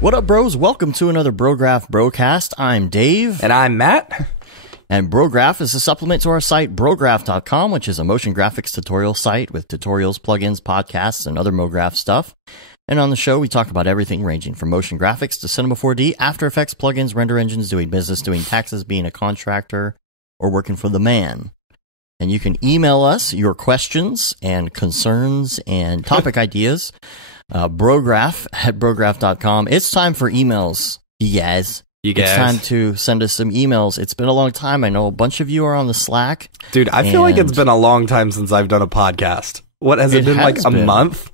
What up, bros? Welcome to another Brograph Brocast. I'm Dave. And I'm Matt. And Brograph is a supplement to our site, Brograph.com, which is a motion graphics tutorial site with tutorials, plugins, podcasts, and other MoGraph stuff. And on the show, we talk about everything ranging from motion graphics to Cinema 4D, After Effects, plugins, render engines, doing business, doing taxes, being a contractor, or working for the man. And you can email us your questions and concerns and topic ideas. Brograph at brograph.com. It's time for emails, you guys. It's time to send us some emails. It's been a long time. I know a bunch of you are on the Slack. Dude, I feel like it's been a long time since I've done a podcast. What, has it been like a month?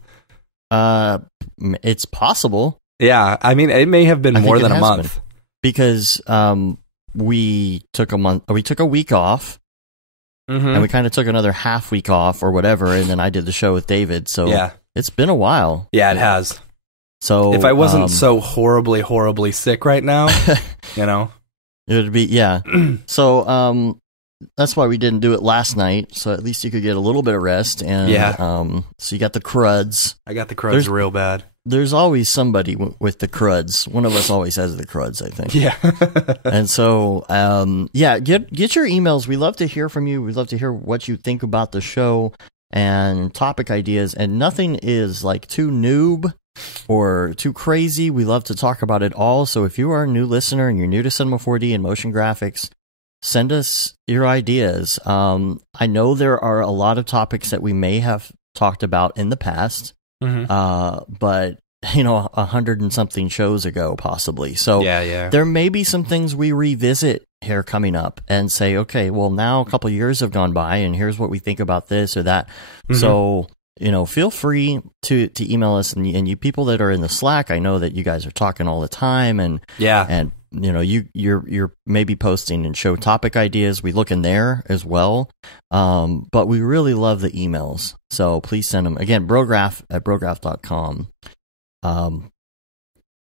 It's possible. Yeah, I mean, it may have been more than a month. Because we took a week off. Mm-hmm. And we kind of took another half week off or whatever, and then I did the show with David. So yeah. It's been a while. Yeah, it has. So if I wasn't so horribly sick right now, you know, it would be, yeah. So that's why we didn't do it last night. So at least you could get a little bit of rest. And yeah. So you got the cruds. I got the cruds real bad. There's always somebody with the cruds. One of us always has the cruds, I think. Yeah. And so, yeah, get your emails. We love to hear from you. We love to hear what you think about the show and topic ideas. And nothing is like too noob or too crazy. We love to talk about it all. So if you are a new listener and you're new to Cinema 4D and motion graphics, send us your ideas. I know there are a lot of topics that we may have talked about in the past. Mm-hmm. But 100 and something shows ago, possibly. So yeah. There may be some things we revisit here coming up and say, okay, well, now a couple years have gone by, and here's what we think about this or that. Mm-hmm. So feel free to email us, and you people that are in the Slack, I know that you guys are talking all the time, and yeah, and you're maybe posting and show topic ideas. We look in there as well. But we really love the emails. So please send them. Again, Brograph at brograph.com.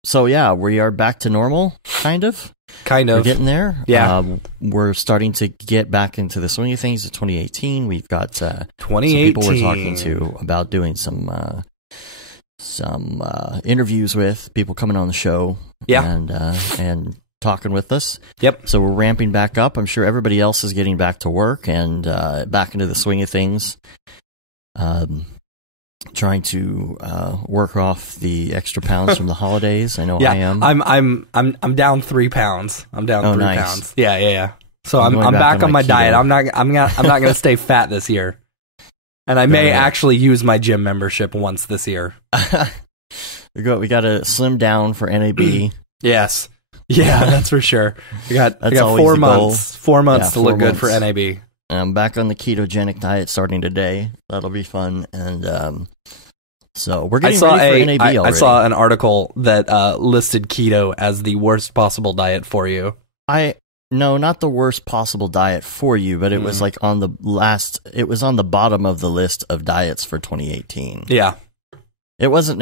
So yeah, we are back to normal, kind of. We're getting there. Yeah. We're starting to get back into the swing of things of 2018. We've got 2018. Some people we're talking to about doing some interviews with people coming on the show. Yeah. And talking with us. Yep. So we're ramping back up. I'm sure everybody else is getting back to work and back into the swing of things. Trying to work off the extra pounds from the holidays. I know I am. I'm down 3 pounds. I'm down 3 nice. pounds. Yeah. So I'm back on my diet. I'm not gonna stay fat this year. And I may actually use my gym membership once this year. We got to slim down for NAB. Yes. Yeah, that's for sure. I got 4 months. 4 months to look good for NAB. I'm back on the ketogenic diet starting today. That'll be fun. And so we're getting ready for NAB already. I saw an article that listed keto as the worst possible diet for you. No, not the worst possible diet for you, but it was like it was on the bottom of the list of diets for 2018. Yeah. It didn't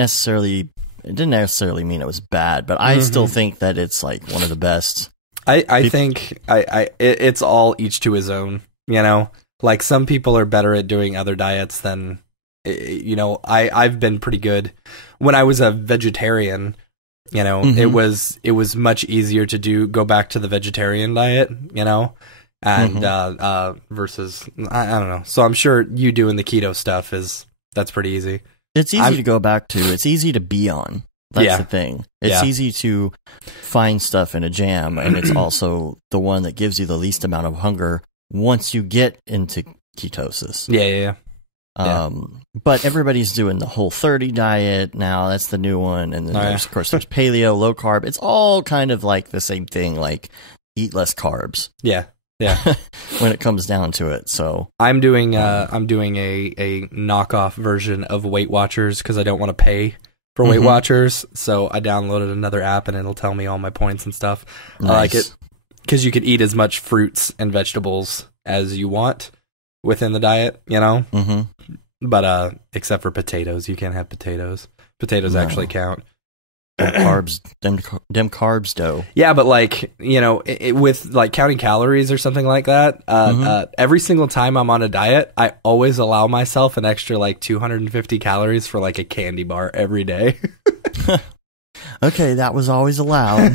necessarily mean it was bad, but I still think that it's like one of the best. I think it's all each to his own, like some people are better at doing other diets than, I've been pretty good. When I was a vegetarian, it was much easier to go back to the vegetarian diet, and versus, I don't know. So I'm sure you doing the keto stuff that's pretty easy. It's easy to go back to. It's easy to be on. That's the thing. It's easy to find stuff in a jam, and it's also the one that gives you the least amount of hunger once you get into ketosis. Yeah. But everybody's doing the Whole30 diet now. That's the new one. And then there's paleo, low carb. It's all kind of like the same thing, like eat less carbs. Yeah. When it comes down to it. So I'm doing a knockoff version of Weight Watchers because I don't want to pay for Weight Watchers. So I downloaded another app and it'll tell me all my points and stuff. Nice. I like it because you can eat as much fruits and vegetables as you want within the diet, But except for potatoes, you can't have potatoes. Potatoes actually count. Carbs, them carbs, though. Yeah, but with like counting calories or something like that, every single time I'm on a diet, I always allow myself an extra like 250 calories for like a candy bar every day. Okay, that was always allowed.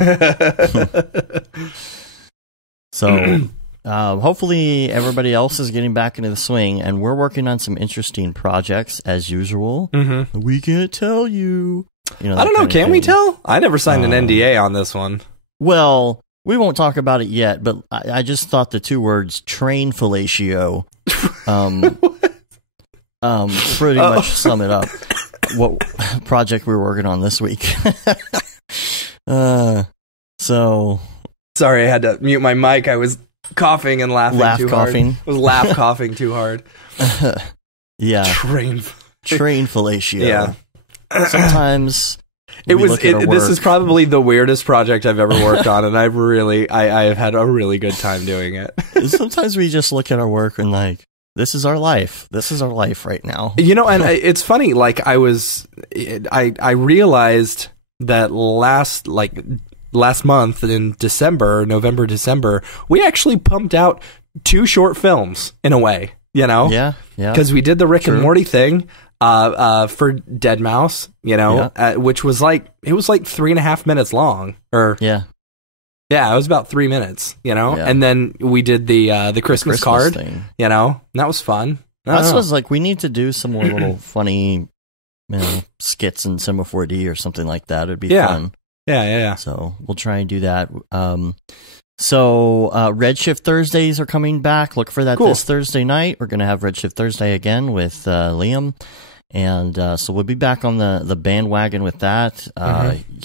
So, hopefully everybody else is getting back into the swing, and we're working on some interesting projects as usual. Mm-hmm. We can't tell you. I don't know. Can we tell? I never signed an NDA on this one. Well, we won't talk about it yet, but I just thought the two words "train fellatio" pretty much sum it up. What project we were working on this week? So sorry, I had to mute my mic. I was coughing and laughing too hard. I was coughing too hard. Yeah, train fellatio. Yeah. Sometimes this is probably the weirdest project I've ever worked on, and I've had a really good time doing it. Sometimes we just look at our work and like, this is our life. This is our life right now. And it's funny. Like I realized that last month in November, December, we actually pumped out 2 short films in a way. Yeah. Because we did the Rick and Morty thing. For Dead Mouse, which was it was 3.5 minutes long, it was about 3 minutes, and then we did the Christmas card thing. And that was fun. That was we need to do some more little funny, skits in Cinema 4D or something like that. It'd be fun. Yeah. So we'll try and do that. So Redshift Thursdays are coming back. Look for that this Thursday night. We're going to have Redshift Thursday again with Liam. And so we'll be back on the bandwagon with that.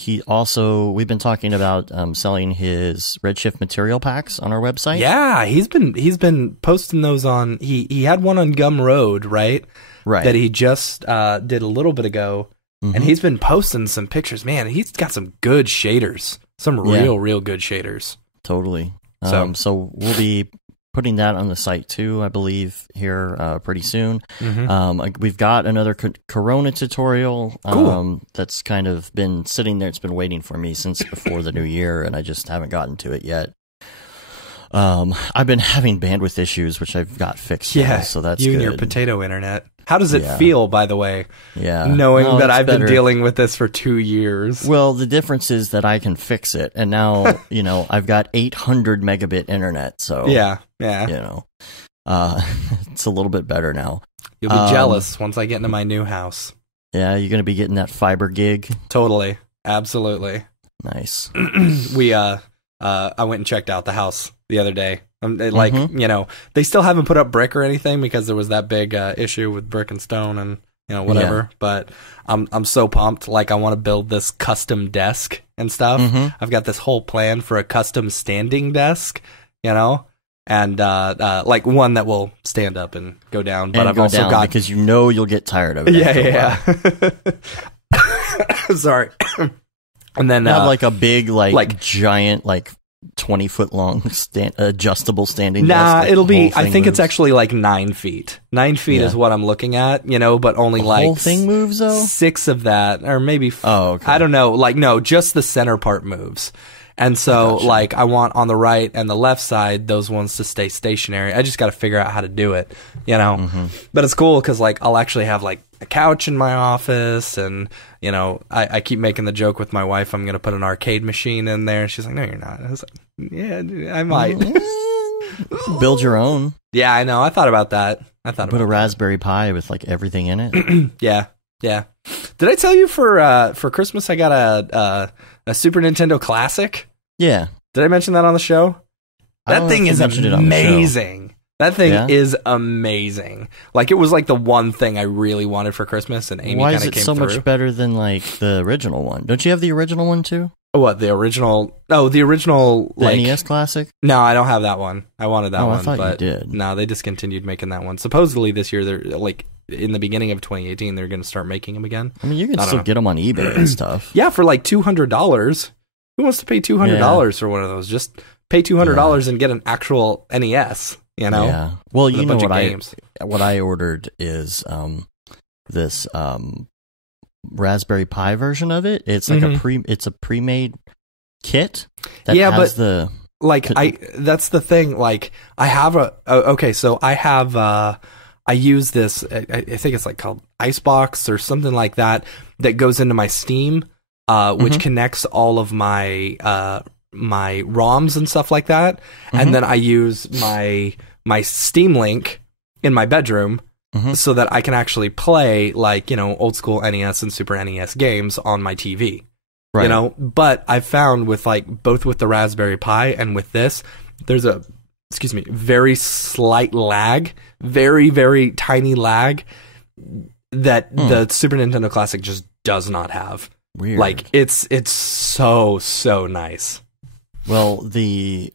We've been talking about selling his Redshift material packs on our website. Yeah, he's been posting those on. He had one on Gumroad, right? That he just did a little bit ago, and he's been posting some pictures. Man, he's got some good shaders, some real good shaders. Totally. So we'll be putting that on the site too, I believe, here pretty soon. We've got another Corona tutorial that's kind of been sitting there. It's been waiting for me since before the new year, and I just haven't gotten to it yet. I've been having bandwidth issues, which I've got fixed. Yeah, now, so that's you good. And your potato internet. How does it feel, by the way? Yeah, knowing that I've been dealing with this for 2 years. Well, the difference is that I can fix it, and now I've got 800 megabit internet. So yeah, it's a little bit better now. You'll be jealous once I get into my new house. Yeah, you're going to be getting that fiber gig. Totally, absolutely. Nice. I went and checked out the house the other day. They still haven't put up brick or anything because there was that big issue with brick and stone and whatever. Yeah. But I'm so pumped. I want to build this custom desk and stuff. I've got this whole plan for a custom standing desk, and one that will stand up and go down. But I've also got because you'll get tired of it. Yeah. Sorry. And then have a big giant 20-foot long adjustable standing desk. It'll be. I think it's actually 9 feet. 9 feet is what I'm looking at. But only the whole thing moves though. 6 of that, or maybe. Okay. I don't know. No, just the center part moves. And so, gotcha. I want on the right and the left side those ones to stay stationary. I just got to figure out how to do it, But it's cool because I'll actually have a couch in my office, and I keep making the joke with my wife I'm going to put an arcade machine in there. She's like, "No, you're not." I was like, "Yeah, I might." Build your own. Yeah, I know. I thought about that. Put a Raspberry Pi with everything in it. Yeah. Did I tell you for Christmas I got a Super Nintendo Classic? Yeah. Did I mention that on the show? That thing is amazing. That thing is amazing. It was the one thing I really wanted for Christmas, and Amy kind of came through. Why is it so much better than the original one? Don't you have the original one too? What, the original? Oh, the original the NES Classic? No, I don't have that one. I wanted that one. I thought you did. No, they discontinued making that one. Supposedly this year they're in the beginning of 2018 they're going to start making them again. I mean, you can still get them on eBay and stuff. Yeah, for $200. Who wants to pay $200 for one of those? Just pay $200 and get an actual NES. Yeah. Well, what I ordered is this Raspberry Pi version of it. It's it's a pre-made kit that has the that's the thing. I have I use this. I think it's called Icebox or something like that goes into my Steam which connects all of my my ROMs and stuff like that, and then I use my Steam Link in my bedroom so that I can actually play like, you know, old school NES and Super NES games on my TV. Right. You know, but I've found with like both with the Raspberry Pi and with this, there's a very slight lag, very, very tiny lag that the Super Nintendo Classic just does not have. Weird. Like it's so nice. Well, the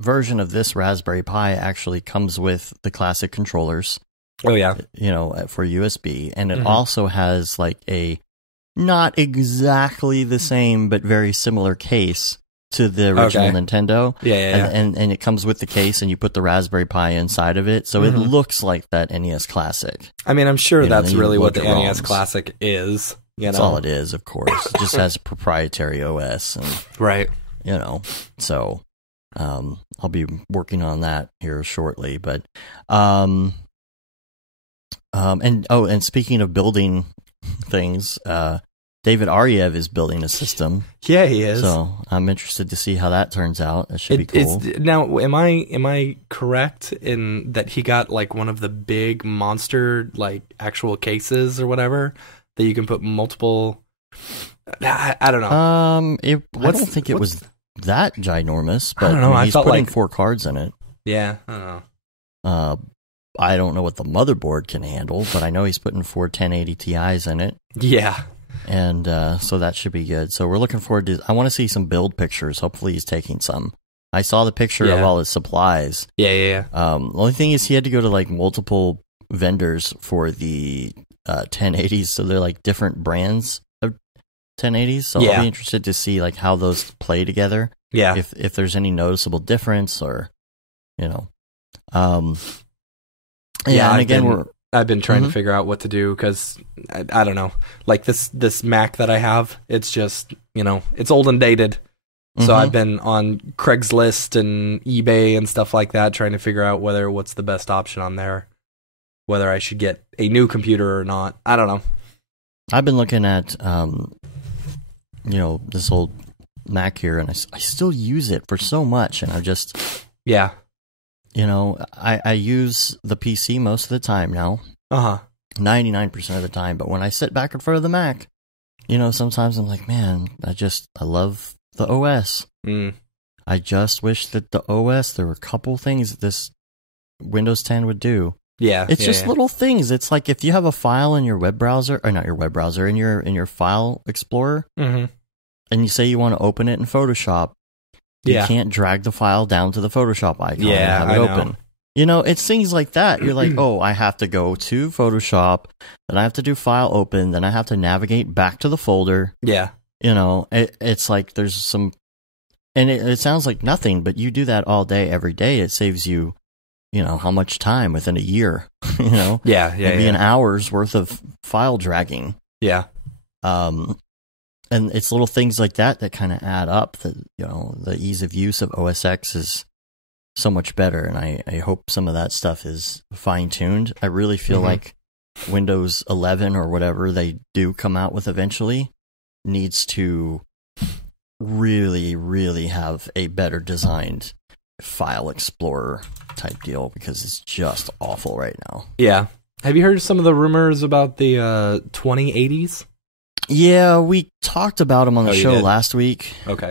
version of this Raspberry Pi actually comes with the classic controllers. Oh yeah. You know, for USB, and it also has like a not exactly the same but very similar case to the original Nintendo. Yeah. And it comes with the case, and you put the Raspberry Pi inside of it, so it looks like that NES Classic. I mean, I'm sure that's really what the NES Classic is. You know? That's all it is, of course. It just has a proprietary OS, and right. You know, so I'll be working on that here shortly. But and speaking of building things, David Ariev is building a system. Yeah, he is. So I'm interested to see how that turns out. That should be cool. Now, am I correct in that he got like one of the big monster like actual cases or whatever that you can put multiple? I don't know. I don't think it was that ginormous, but I don't know. He's putting 4 cards in it. Yeah, I don't know. I don't know what the motherboard can handle, but I know he's putting 4 1080 Ti's in it. Yeah. And so that should be good. So we're looking forward to... I want to see some build pictures. Hopefully he's taking some. I saw the picture of all his supplies. Yeah. The only thing is he had to go to like multiple vendors for the 1080s, so they're like different brands of 1080s. So I'll be interested to see like how those play together. Yeah. If there's any noticeable difference, or, you know... Yeah, and again, I've been trying to figure out what to do because I don't know. Like this Mac that I have, it's just, you know, it's old and dated. So I've been on Craigslist and eBay and stuff like that trying to figure out what's the best option on there. Whether I should get a new computer or not. I don't know. I've been looking at, you know, this old Mac here, and I still use it for so much, and I just... Yeah. You know, I use the PC most of the time now. 99% of the time. But when I sit back in front of the Mac, you know, sometimes I'm like, man, I love the OS. I just wish that the OS, there were a couple things that this Windows 10 would do. Yeah. It's just little things. It's like if you have a file in your web browser, or not your web browser, in your file explorer, and you say you want to open it in Photoshop, you can't drag the file down to the Photoshop icon and have it open. You know, it's things like that. You're like, oh, I have to go to Photoshop, then I have to do file open, then I have to navigate back to the folder. Yeah. You know, it's like there's some... And it sounds like nothing, but you do that all day, every day. It saves you, you know, how much time within a year, you know? Maybe an hour's worth of file dragging. Yeah. And it's little things like that kind of add up. That, you know, the ease of use of OS X is so much better, and I hope some of that stuff is fine-tuned. I really feel like Windows 11 or whatever they do come out with eventually needs to really, really have a better designed file explorer type deal, because it's just awful right now. Yeah. Have you heard some of the rumors about the 2080s? Yeah, we talked about them on the show last week. Okay.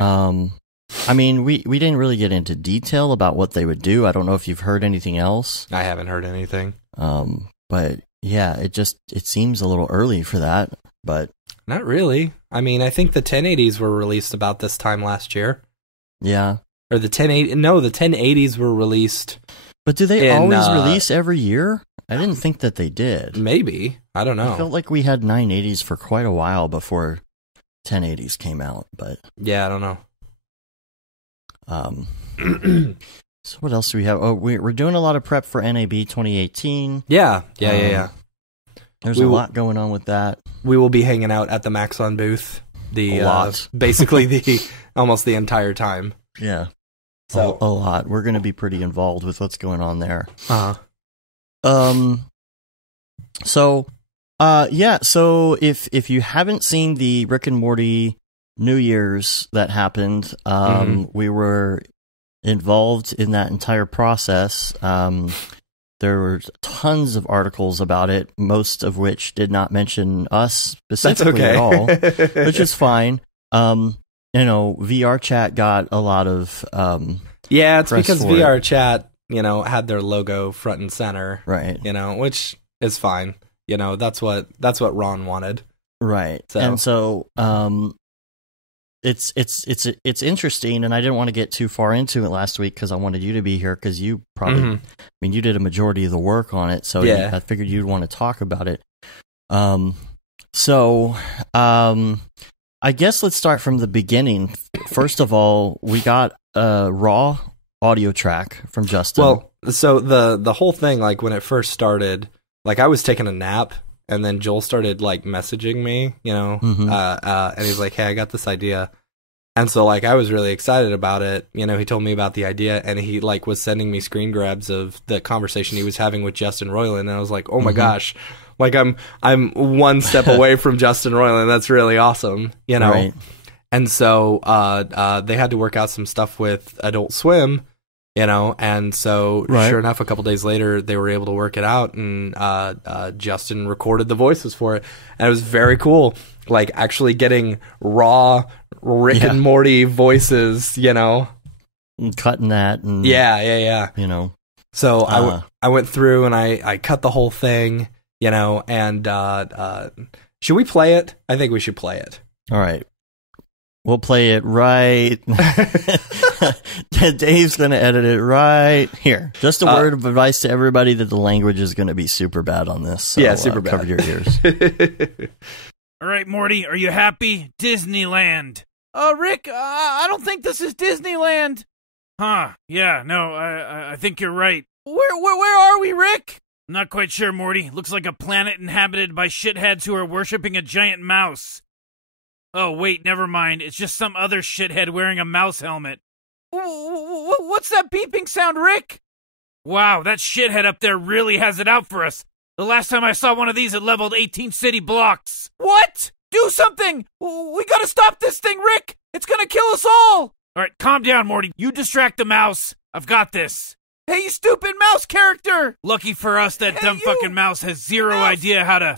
I mean, we didn't really get into detail about what they would do. I don't know if you've heard anything else. I haven't heard anything. But yeah, it seems a little early for that, but not really. I mean, I think the 1080s were released about this time last year. Yeah. Or the 1080s were released. But do they always release every year? I didn't think that they did. Maybe. I don't know. I felt like we had 980s for quite a while before 1080s came out, but... Yeah, I don't know. So what else do we have? Oh, we're doing a lot of prep for NAB 2018. Yeah. There's a lot going on with that. We will be hanging out at the Maxon booth. A lot. Basically almost the entire time. Yeah. So a lot. We're going to be pretty involved with what's going on there. So if you haven't seen the Rick and Morty New Year's that happened. We were involved in that entire process. There were tons of articles about it, most of which did not mention us specifically at all, which is fine. VR Chat got a lot of it's because VR Chat, had their logo front and center, right? Which is fine. That's what Ron wanted, right? And so it's interesting, and I didn't want to get too far into it last week because I wanted you to be here because you probably, you did a majority of the work on it, so I figured you'd want to talk about it. I guess let's start from the beginning. First of all, we got a raw audio track from Justin. Well, so the whole thing, like when it first started, like I was taking a nap. And then Joel started like messaging me, and he's like, "Hey, I got this idea." And so like I was really excited about it. He told me about the idea, and he like was sending me screen grabs of the conversation he was having with Justin Roiland, and I was like, "Oh my gosh, like I'm one step away from Justin Roiland. That's really awesome, Right. And so they had to work out some stuff with Adult Swim. And so sure enough, a couple days later, they were able to work it out, and Justin recorded the voices for it, and it was very cool. Like actually getting raw Rick and Morty voices, and cutting that, and So I went through and I cut the whole thing, and should we play it? I think we should play it. All right. We'll play it right. Dave's going to edit it right here. Just a word of advice to everybody that the language is going to be super bad on this. So, super bad. Cover your ears. All right, Morty, are you happy? Disneyland. Rick, I don't think this is Disneyland. Huh? Yeah, no, I think you're right. Where are we, Rick? I'm not quite sure, Morty. Looks like a planet inhabited by shitheads who are worshipping a giant mouse. Oh, wait, never mind. It's just some other shithead wearing a mouse helmet. What's that beeping sound, Rick? Wow, that shithead up there really has it out for us. The last time I saw one of these, it leveled 18 city blocks. What? Do something! We gotta stop this thing, Rick! It's gonna kill us all! Alright, calm down, Morty. You distract the mouse. I've got this. Hey, you stupid mouse character! Lucky for us, that dumb fucking mouse has zero idea how to...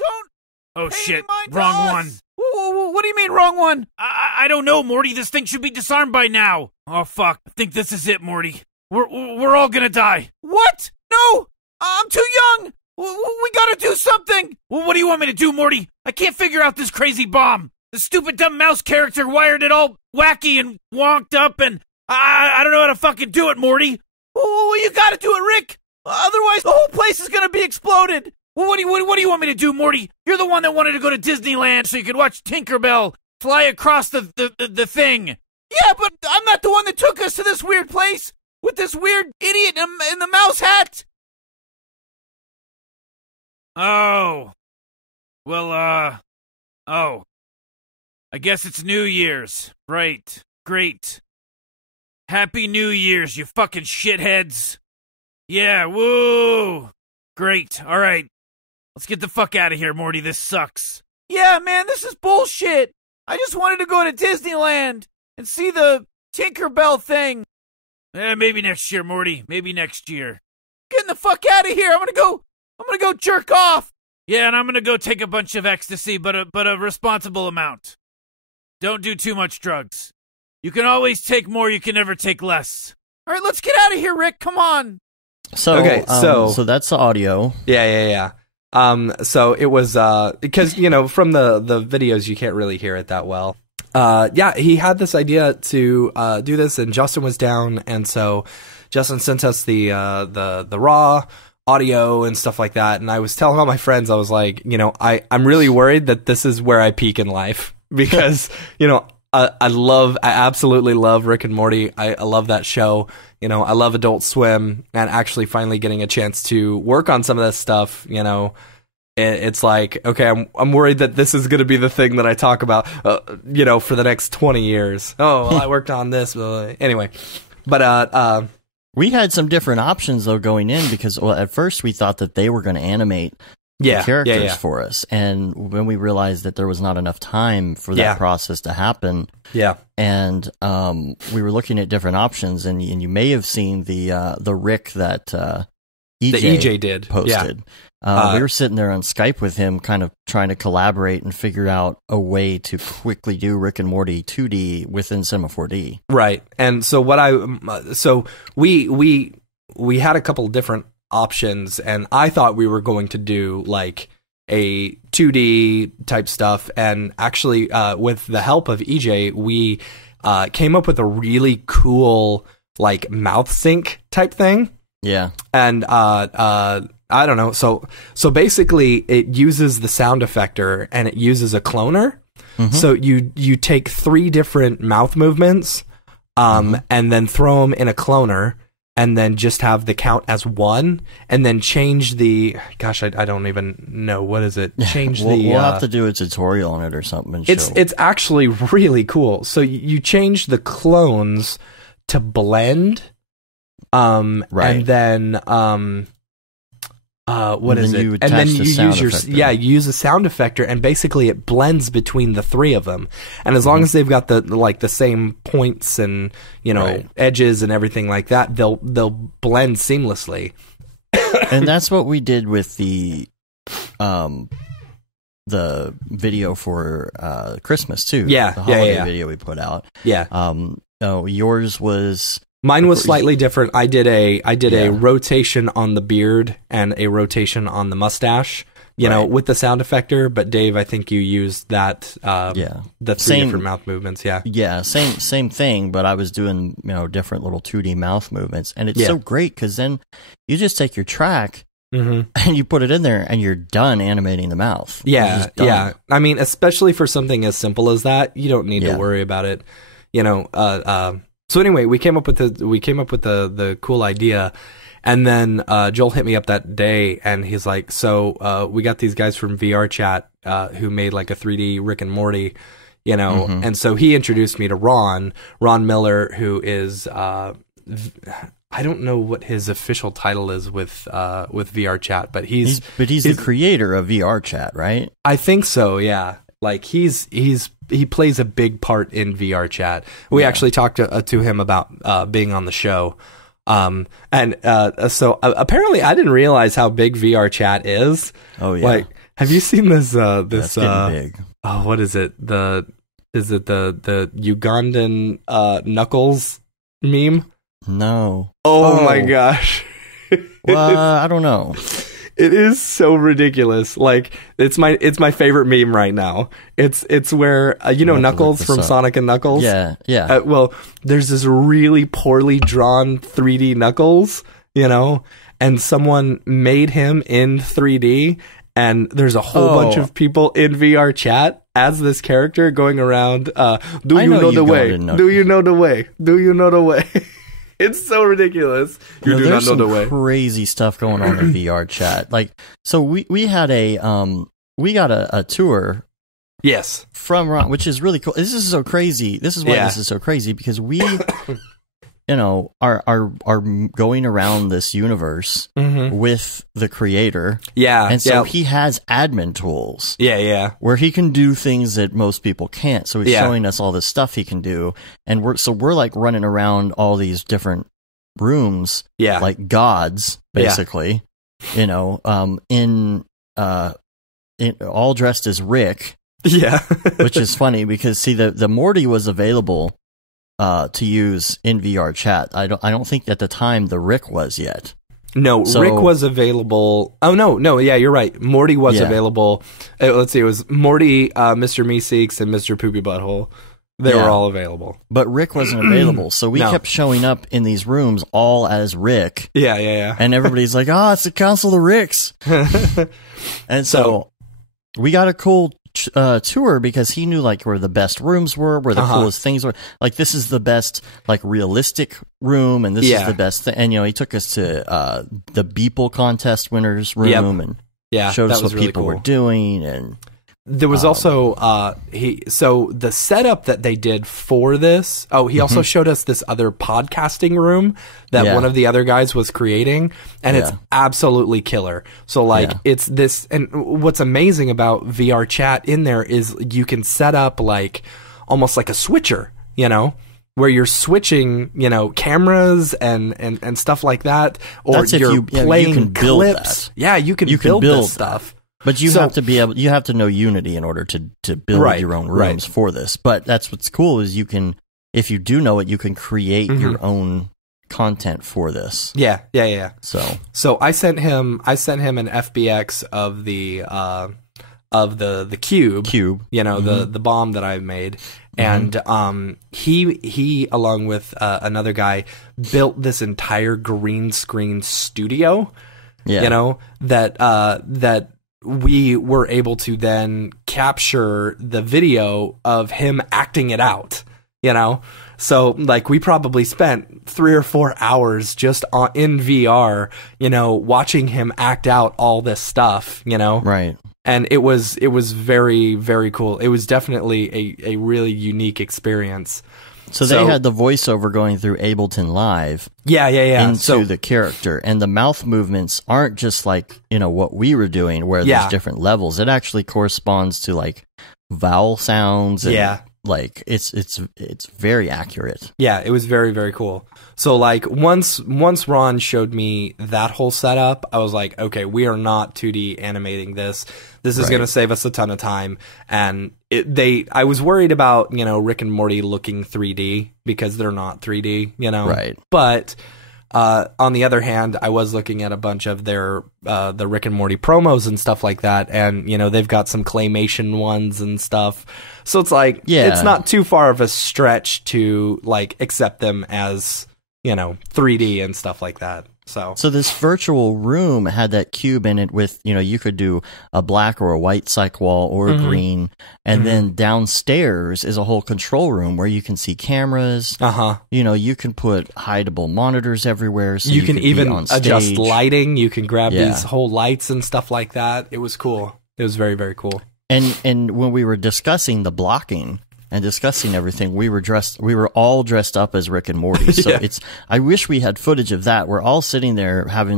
Oh shit, wrong one. What do you mean, wrong one? I don't know, Morty. This thing should be disarmed by now. Oh, fuck. I think this is it, Morty. We're all gonna die. What? No! I'm too young! We gotta do something! Well, what do you want me to do, Morty? I can't figure out this crazy bomb. The stupid dumb mouse character wired it all wacky and wonked up, and I don't know how to fucking do it, Morty. Well, you gotta do it, Rick! Otherwise, the whole place is gonna be exploded! Well, what do you want me to do, Morty? You're the one that wanted to go to Disneyland so you could watch Tinkerbell fly across the thing. Yeah, but I'm not the one that took us to this weird place with this weird idiot in the mouse hat. Oh. Well, oh. I guess it's New Year's. Right. Great. Happy New Year's, you fucking shitheads. Yeah, woo. Great. All right. Let's get the fuck out of here, Morty. This sucks. Yeah, man, this is bullshit. I just wanted to go to Disneyland and see the Tinkerbell thing. Maybe next year, Morty. Maybe next year. Getting the fuck out of here. I'm gonna go jerk off. Yeah, and I'm gonna go take a bunch of ecstasy, but a responsible amount. Don't do too much drugs. You can always take more, you can never take less. All right, let's get out of here, Rick. Come on. So, okay, so that's the audio. Yeah. So it was, because, from the videos, you can't really hear it that well. He had this idea to, do this, and Justin was down, and so Justin sent us the raw audio and stuff like that, and I was telling all my friends, I was like, I'm really worried that this is where I peak in life, because, I absolutely love Rick and Morty. I love that show. I love Adult Swim, and actually finally getting a chance to work on some of this stuff, it's like, okay, I'm worried that this is going to be the thing that I talk about, for the next 20 years. Oh, well, I worked on this. Anyway, but we had some different options though going in because, well, at first we thought that they were going to animate characters for us. And when we realized that there was not enough time for that process to happen, and we were looking at different options, and you may have seen the Rick that EJ did posted. We were sitting there on Skype with him, kind of trying to collaborate and figure out a way to quickly do Rick and Morty 2D within Cinema 4D. Right. And so we had a couple different options, and I thought we were going to do like a 2D type stuff, and actually with the help of EJ, we came up with a really cool like mouth sync type thing. Yeah. And I don't know. So basically it uses the sound effector and it uses a cloner. Mm-hmm. So you take 3 different mouth movements and then throw them in a cloner, and then just have the count as 1, and then change the I don't even know, what is it? Change we'll have to do a tutorial on it or something. And it's actually really cool. So you change the clones to blend, right, and then what is it? And then you use a sound effector, and basically it blends between the 3 of them. And as long as they've got the same points and edges and everything like that, they'll blend seamlessly. And that's what we did with the video for Christmas too. Yeah, the holiday video we put out. Yeah. Yours was. Mine was slightly different. I did a rotation on the beard and a rotation on the mustache, you know, with the sound effector. But Dave, I think you used that, the 3 different mouth movements. Yeah. Yeah. Same thing. But I was doing, different little 2D mouth movements. And it's so great because then you just take your track and you put it in there and you're done animating the mouth. Yeah. Yeah. I mean, especially for something as simple as that, you don't need to worry about it, So anyway, we came up with the cool idea, and then Joel hit me up that day, and he's like, "So we got these guys from VR Chat who made like a 3D Rick and Morty, and so he introduced me to Ron Miller, who is I don't know what his official title is with VR Chat, but he's the creator of VR Chat, right? I think so, yeah. Like he plays a big part in VR Chat. We actually talked to him about being on the show, so apparently I didn't realize how big VR Chat is. Oh yeah! Like, have you seen this? That's getting big. Oh, what is it? Is it the Ugandan Knuckles meme? No. Oh my gosh! Well, I don't know. It is so ridiculous. Like it's my favorite meme right now. It's where Knuckles from Sonic and Knuckles. Yeah. Well, there's this really poorly drawn 3D Knuckles, and someone made him in 3D, and there's a whole bunch of people in VR Chat as this character going around. Do you know the way? Do you know the way? Do you know the way? It's so ridiculous. You do not know the way. There's some crazy stuff going on in VR Chat. Like, so we had we got a tour. Yes. From Ron, which is really cool. This is so crazy. This is why this is so crazy, because we, are going around this universe with the creator. Yeah. And so he has admin tools. Yeah. Where he can do things that most people can't. So he's showing us all this stuff he can do. And we're like running around all these different rooms. Yeah. Like gods, basically. In all dressed as Rick. Yeah. Which is funny because the Morty was available to use in VR Chat. I don't think at the time the Rick was yet. No, Rick was available. Oh no, yeah, you're right. Morty was available. Let's see, it was Morty, Mr. Meeseeks, and Mr. Poopy Butthole. They were all available, but Rick wasn't available. So we kept showing up in these rooms all as Rick. Yeah. And everybody's like, "Oh, it's the Council of Ricks." And so we got a cool tour because he knew like where the best rooms were, where the coolest things were. Like, this is the best like realistic room, and this is the best thing. And he took us to the Beeple contest winners room and showed us what people were doing. And There was also so the setup that they did for this. Oh, he also showed us this other podcasting room that one of the other guys was creating, and it's absolutely killer. So like it's this, and what's amazing about VR chat in there is you can set up like almost like a switcher, you know, where you're switching, you know, cameras and stuff like that, or That's if you're you playing can build clips. that. Yeah, you can build this stuff. But you have to be able. You have to know Unity in order to build your own rooms for this. But that's what's cool is you can, if you do know it, you can create your own content for this. Yeah. So I sent him an FBX of the cube. You know, the bomb that I made, and he along with another guy built this entire green screen studio. Yeah. You know, that we were able to then capture the video of him acting it out, you know? So, like, we probably spent 3 or 4 hours just in VR, you know, watching him act out all this stuff, you know? Right. And it was very, very cool. It was definitely a really unique experience. So they had the voiceover going through Ableton Live. Yeah. Into the character. And the mouth movements aren't just like, you know, what we were doing where there's different levels. It actually corresponds to like vowel sounds. And, like it's very accurate. Yeah, it was very, very cool. So like once Ron showed me that whole setup, I was like, okay, we are not 2D animating this. This is going to save us a ton of time. And I was worried about, you know, Rick and Morty looking 3D because they're not 3D, you know. Right. But on the other hand, I was looking at a bunch of their the Rick and Morty promos and stuff like that, and you know they've got some claymation ones and stuff. So it's like it's not too far of a stretch to like accept them as, you know, 3D and stuff like that. So this virtual room had that cube in it with, you know, you could do a black or a white cyc wall or a green. And then downstairs is a whole control room where you can see cameras. You know, you can put hideable monitors everywhere. So you can even adjust lighting. You can grab these whole lights and stuff like that. It was cool. It was very, very cool. And when we were discussing the blocking and discussing everything, we were all dressed up as Rick and Morty. So I wish we had footage of that. We're all sitting there having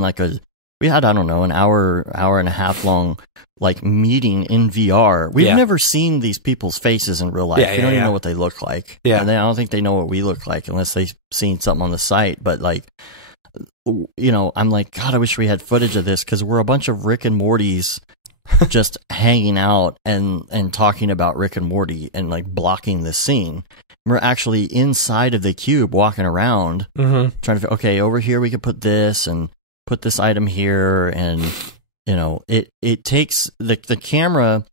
we had, I don't know, an hour and a half long like meeting in VR. We've never seen these people's faces in real life. We don't even know what they look like. Yeah. And I don't think they know what we look like unless they've seen something on the site. But like, you know, I'm like, God, I wish we had footage of this because we're a bunch of Rick and Mortys just hanging out and talking about Rick and Morty and like blocking the scene. We're actually inside of the cube walking around trying to, okay, over here we could put this and put this item here. And, you know, it takes the camera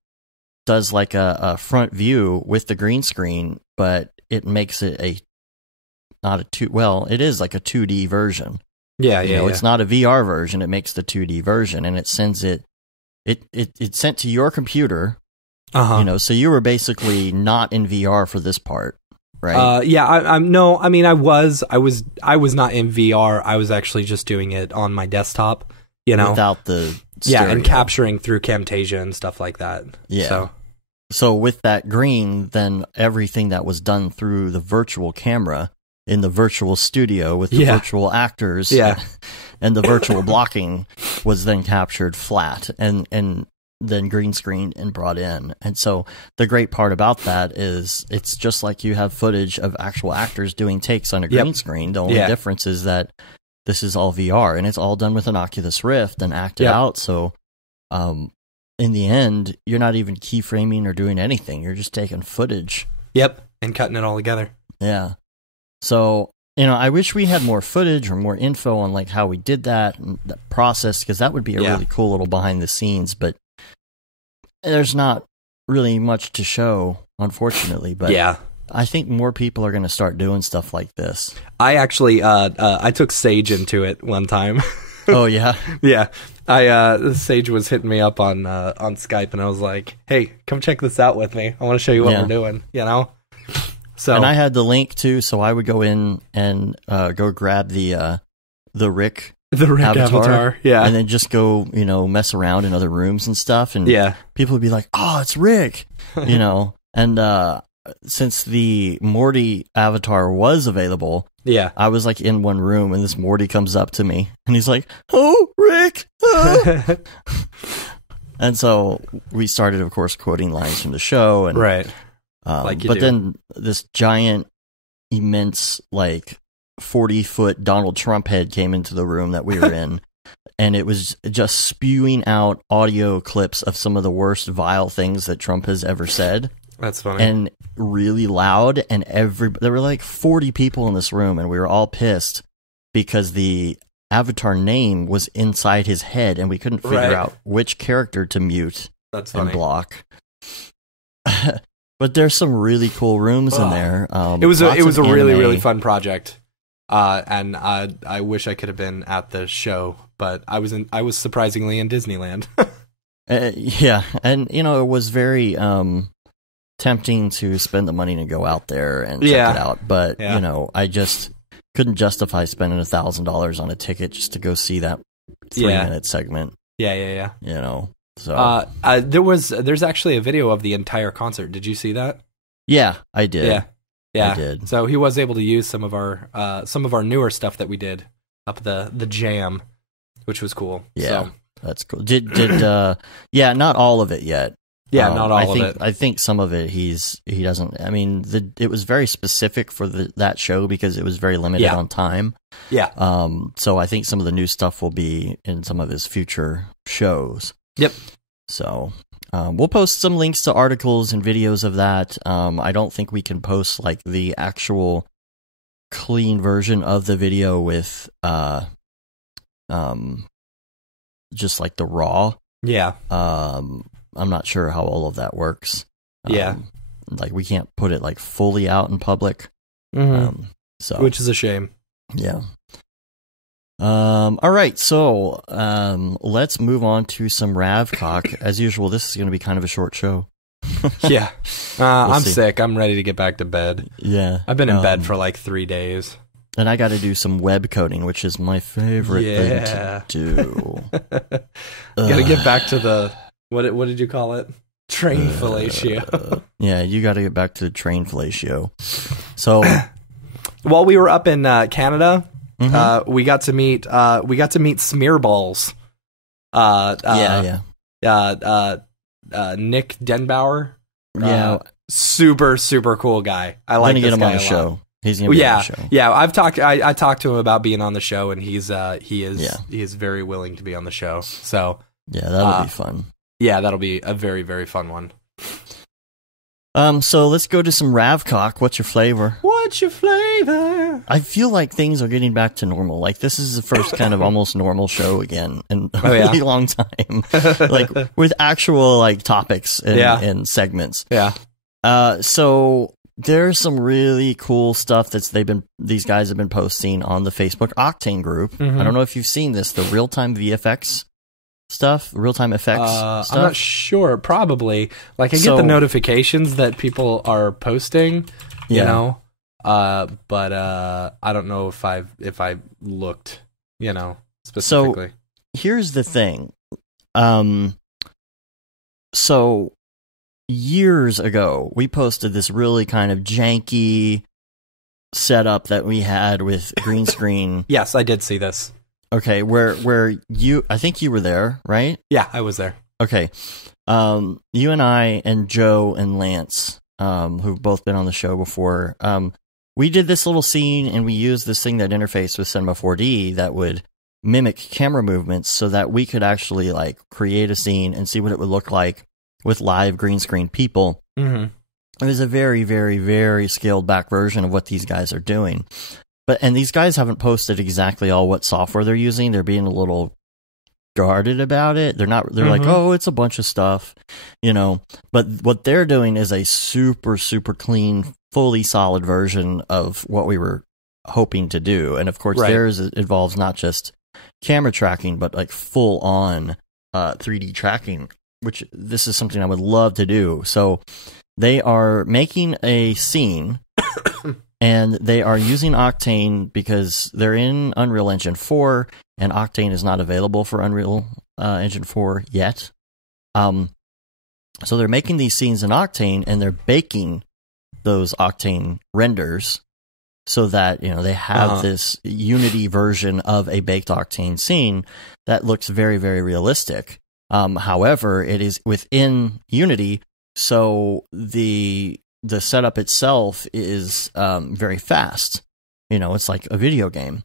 does like a front view with the green screen, but it makes it it is like a 2D version. It's not a VR version. It makes the 2D version and it sends it sent to your computer, you know, so you were basically not in VR for this part, right? I was not in VR. I was actually just doing it on my desktop, you know, without the stereo. And capturing through Camtasia and stuff like that. Yeah. So with that green, then everything that was done through the virtual camera in the virtual studio with the virtual actors and the virtual blocking was then captured flat and then green screened and brought in. And so the great part about that is it's just like you have footage of actual actors doing takes on a green screen. The only difference is that this is all VR and it's all done with an Oculus Rift and acted out. So in the end, you're not even keyframing or doing anything. You're just taking footage. And cutting it all together. Yeah. So, you know, I wish we had more footage or more info on like how we did that and the process, because that would be a really cool little behind the scenes, but there's not really much to show, unfortunately. But I think more people are going to start doing stuff like this. I actually, I took Sage into it one time. Oh, yeah? Yeah. Sage was hitting me up on Skype and I was like, hey, come check this out with me. I want to show you what we're doing, you know? So, and I had the link too, so I would go in and go grab the Rick The Rick avatar. Yeah. And then just go, mess around in other rooms and stuff. And people would be like, oh, it's Rick, And since the Morty avatar was available, I was like in one room and this Morty comes up to me and he's like, oh, Rick. Oh. And so we started, of course, quoting lines from the show. And, then this giant, immense, 40-foot Donald Trump head came into the room that we were in, and it was just spewing out audio clips of some of the worst, vile things that Trump has ever said. That's funny. And really loud, and there were like 40 people in this room, and we were all pissed because the avatar name was inside his head, and we couldn't figure out which character to mute and block. But there's some really cool rooms in there. It was a really, really fun project. And I wish I could have been at the show, but I was surprisingly in Disneyland. And it was very tempting to spend the money to go out there and check it out, but I just couldn't justify spending $1,000 on a ticket just to go see that 3-minute segment. Yeah. So there's actually a video of the entire concert. Did you see that? Yeah, I did. Yeah, I did. So he was able to use some of our newer stuff that we did up the jam, which was cool. Yeah, so. That's cool. Did not all of it yet. Yeah, not all of it. I think some of it he doesn't. I mean, it was very specific for that show because it was very limited on time. Yeah. So I think some of the new stuff will be in some of his future shows. Yep. So. We'll post some links to articles and videos of that. I don't think we can post the actual clean version of the video with just the raw. Yeah. I'm not sure how all of that works. Yeah. We can't put it fully out in public. Mm-hmm. So which is a shame. Yeah. All right, so let's move on to some Ravcock. As usual, this is going to be kind of a short show. Yeah. I'm sick. I'm ready to get back to bed. Yeah. I've been in bed for 3 days. And I got to do some web coding, which is my favorite thing to do. Got to get back to the, what did you call it? Train fellatio. Yeah, you got to get back to the train fellatio. So, while we were up in Canada... we got to meet Smearballs. Nick Denbauer. Super, super cool guy. I like this guy. Gonna get him on the show. He's gonna be on the show. Yeah, I talked to him about being on the show, and he is very willing to be on the show. So yeah, that'll be fun. Yeah, that'll be a very, very fun one. So let's go to some Ravcock. What's your flavor? What's your flavor? I feel like things are getting back to normal. This is the first kind of almost normal show again in a really long time. With actual topics and segments. Yeah. So there's some really cool stuff these guys have been posting on the Facebook Octane group. Mm-hmm. I don't know if you've seen this, the real-time VFX stuff, real-time effects stuff? I'm not sure. Probably. I get the notifications that people are posting, but I don't know if I looked, specifically. So here's the thing. So years ago, we posted this really kind of janky setup that we had with green screen. Yes, I did see this. Okay, where I think you were there, right? Yeah, I was there. Okay. You and I and Joe and Lance, who've both been on the show before, we did this little scene and we used this thing that interfaced with Cinema 4D that would mimic camera movements so that we could actually create a scene and see what it would look like with live green screen people. Mm-hmm. It was a very, very, very scaled back version of what these guys are doing. And these guys haven't posted exactly all what software they're using. They're being a little guarded about it. They're like, oh, it's a bunch of stuff, But what they're doing is a super, super clean, fully solid version of what we were hoping to do. And of course, theirs involves not just camera tracking, but full on 3D tracking, which this is something I would love to do. So they are making a scene. And they are using Octane because they're in Unreal Engine 4, and Octane is not available for Unreal Engine 4 yet. So they're making these scenes in Octane, and they're baking those Octane renders so that they have this Unity version of a baked Octane scene that looks very, very realistic. However, it is within Unity, so the setup itself is very fast. It's like a video game.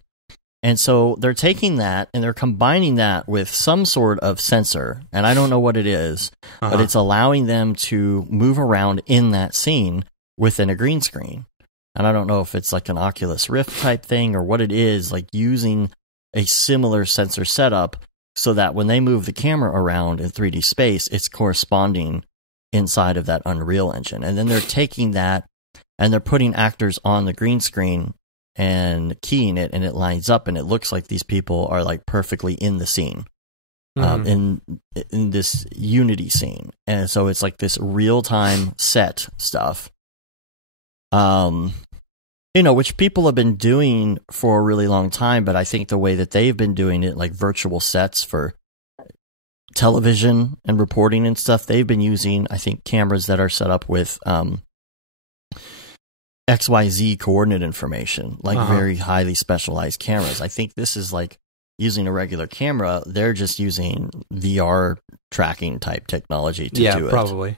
And so they're taking that and they're combining that with some sort of sensor, and I don't know what it is, but it's allowing them to move around in that scene within a green screen. And I don't know if it's like an Oculus Rift type thing or what it is, like using a similar sensor setup so that when they move the camera around in 3D space, it's corresponding inside of that Unreal Engine. And then they're taking that and they're putting actors on the green screen and keying it, and it lines up, and it looks like these people are like perfectly in the scene, in this Unity scene. And so it's like this real-time set stuff, which people have been doing for a really long time, but I think the way that they've been doing it, like virtual sets for television and reporting and stuff, they've been using, I think, cameras that are set up with XYZ coordinate information, like very highly specialized cameras. I think this is like using a regular camera. They're just using VR tracking type technology to do it. Yeah, probably.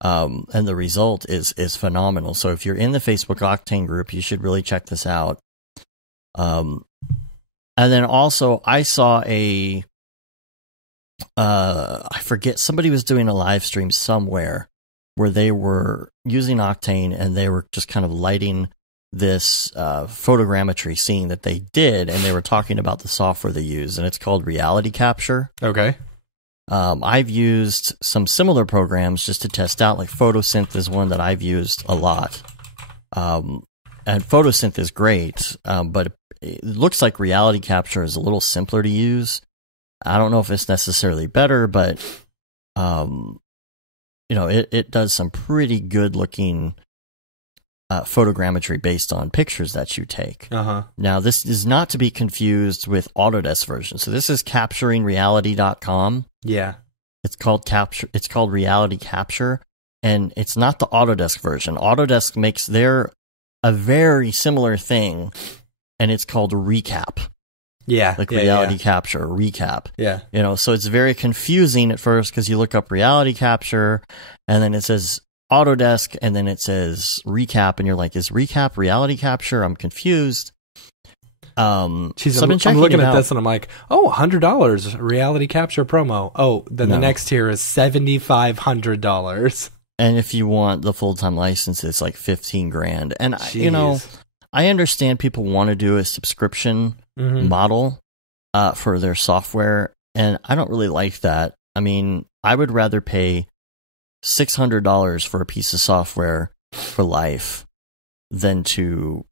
And the result is phenomenal. So if you're in the Facebook Octane group, you should really check this out. And then also I saw I forget, somebody was doing a live stream somewhere where they were using Octane and they were just kind of lighting this photogrammetry scene that they did, and they were talking about the software they use, and it's called Reality Capture. Okay. I've used some similar programs just to test out, like Photosynth is one that I've used a lot. And Photosynth is great, but it looks like Reality Capture is a little simpler to use. I don't know if it's necessarily better, but it does some pretty good looking photogrammetry based on pictures that you take. Now, this is not to be confused with Autodesk version. So this is capturingreality.com. Yeah. It's called Reality Capture, and it's not the Autodesk version. Autodesk makes a very similar thing, and it's called Recap. Yeah. Like Reality Capture, Recap. Yeah. So it's very confusing at first because you look up Reality Capture and then it says Autodesk and then it says Recap, and you're like, is Recap Reality Capture? I'm confused. Jeez, I'm looking at this and I'm like, oh, $100 Reality Capture promo. Oh, then the next tier is $7,500. And if you want the full-time license, it's like $15,000. And I understand people want to do a subscription model for their software, and I don't really like that. I mean, I would rather pay $600 for a piece of software for life than to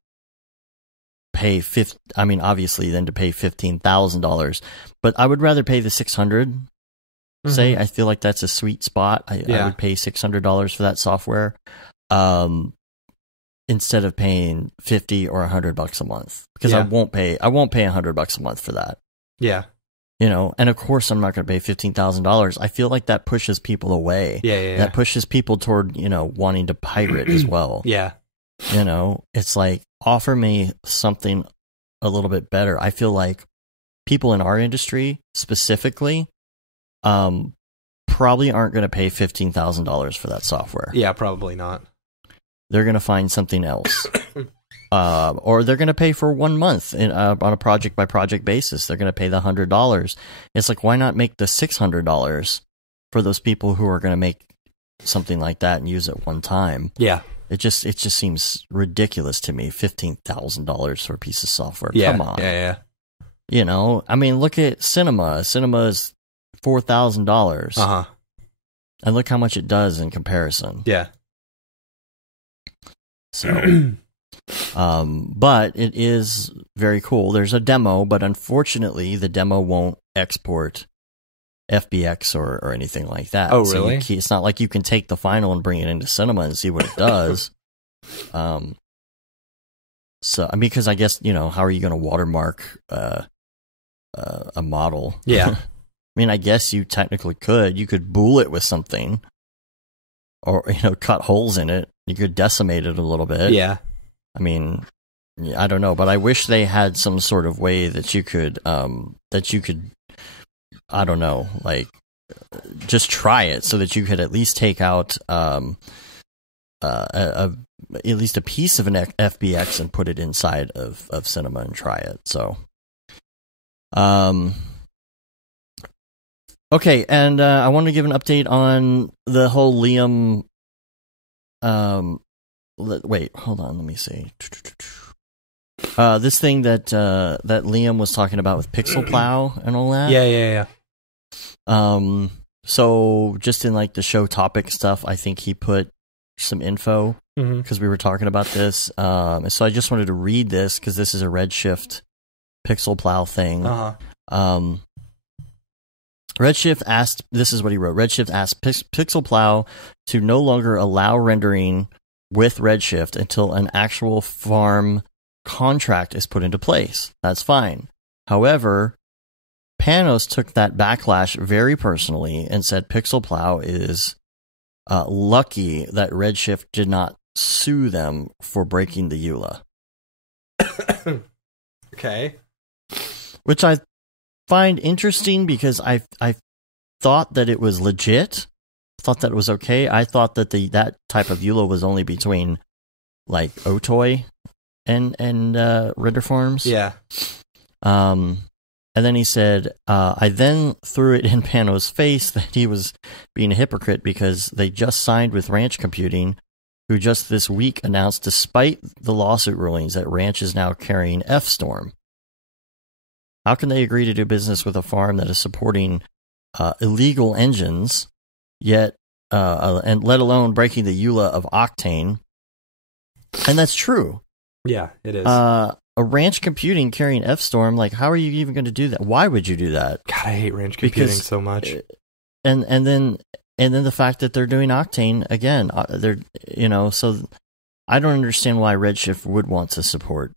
pay than to pay $15,000. But I would rather pay the $600. Say, I feel like that's a sweet spot. I would pay $600 for that software. Instead of paying $50 or $100 a month, because I won't pay $100 a month for that. Yeah. And of course I'm not going to pay $15,000. I feel like that pushes people away. That pushes people toward, wanting to pirate as well. Yeah. It's like, offer me something a little bit better. I feel like people in our industry specifically, probably aren't going to pay $15,000 for that software. Yeah, probably not. They're going to find something else. Or they're going to pay for 1 month on a project-by-project basis. They're going to pay the $100. It's like, why not make the $600 for those people who are going to make something like that and use it one time? Yeah. It just seems ridiculous to me, $15,000 for a piece of software. Yeah. Come on. Yeah, yeah. I mean, look at Cinema. Cinema is $4,000. And look how much it does in comparison. Yeah. So, but it is very cool. There's a demo, but unfortunately, the demo won't export FBX or anything like that. Oh, really? So it's not like you can take the final and bring it into Cinema and see what it does. So, because I guess, how are you going to watermark a model. Yeah. I mean, I guess you technically could. You could bool it with something, or cut holes in it. You could decimate it a little bit. Yeah. I mean, I don't know, but I wish they had some sort of way that you could, I don't know, like just try it so that you could at least take out at least a piece of an FBX and put it inside of Cinema and try it. So, okay, and I wanted to give an update on the whole Liam. Wait, hold on, let me see. This thing that Liam was talking about with Pixel Plow and all that. Yeah. So just in like the show topic stuff, I think he put some info because we were talking about this. So I just wanted to read this because this is a Redshift Pixel Plow thing. Redshift asked, this is what he wrote. Redshift asked Pixel Plow to no longer allow rendering with Redshift until an actual farm contract is put into place. That's fine. However, Panos took that backlash very personally and said Pixel Plow is lucky that Redshift did not sue them for breaking the EULA. Okay. Which I find interesting because I thought that it was legit. Thought that it was okay. I thought that that type of EULA was only between like Otoy and render farms. Yeah. And then he said, I then threw it in Panos' face that he was being a hypocrite because they just signed with Ranch Computing, who just this week announced, despite the lawsuit rulings, that Ranch is now carrying F-Storm. How can they agree to do business with a farm that is supporting illegal engines, yet, and let alone breaking the EULA of Octane? And that's true. Yeah, it is. A Ranch Computing carrying F-Storm, like, how are you even going to do that? Why would you do that? God, I hate Ranch Computing so much. And then the fact that they're doing Octane again, they're so I don't understand why Redshift would want to support,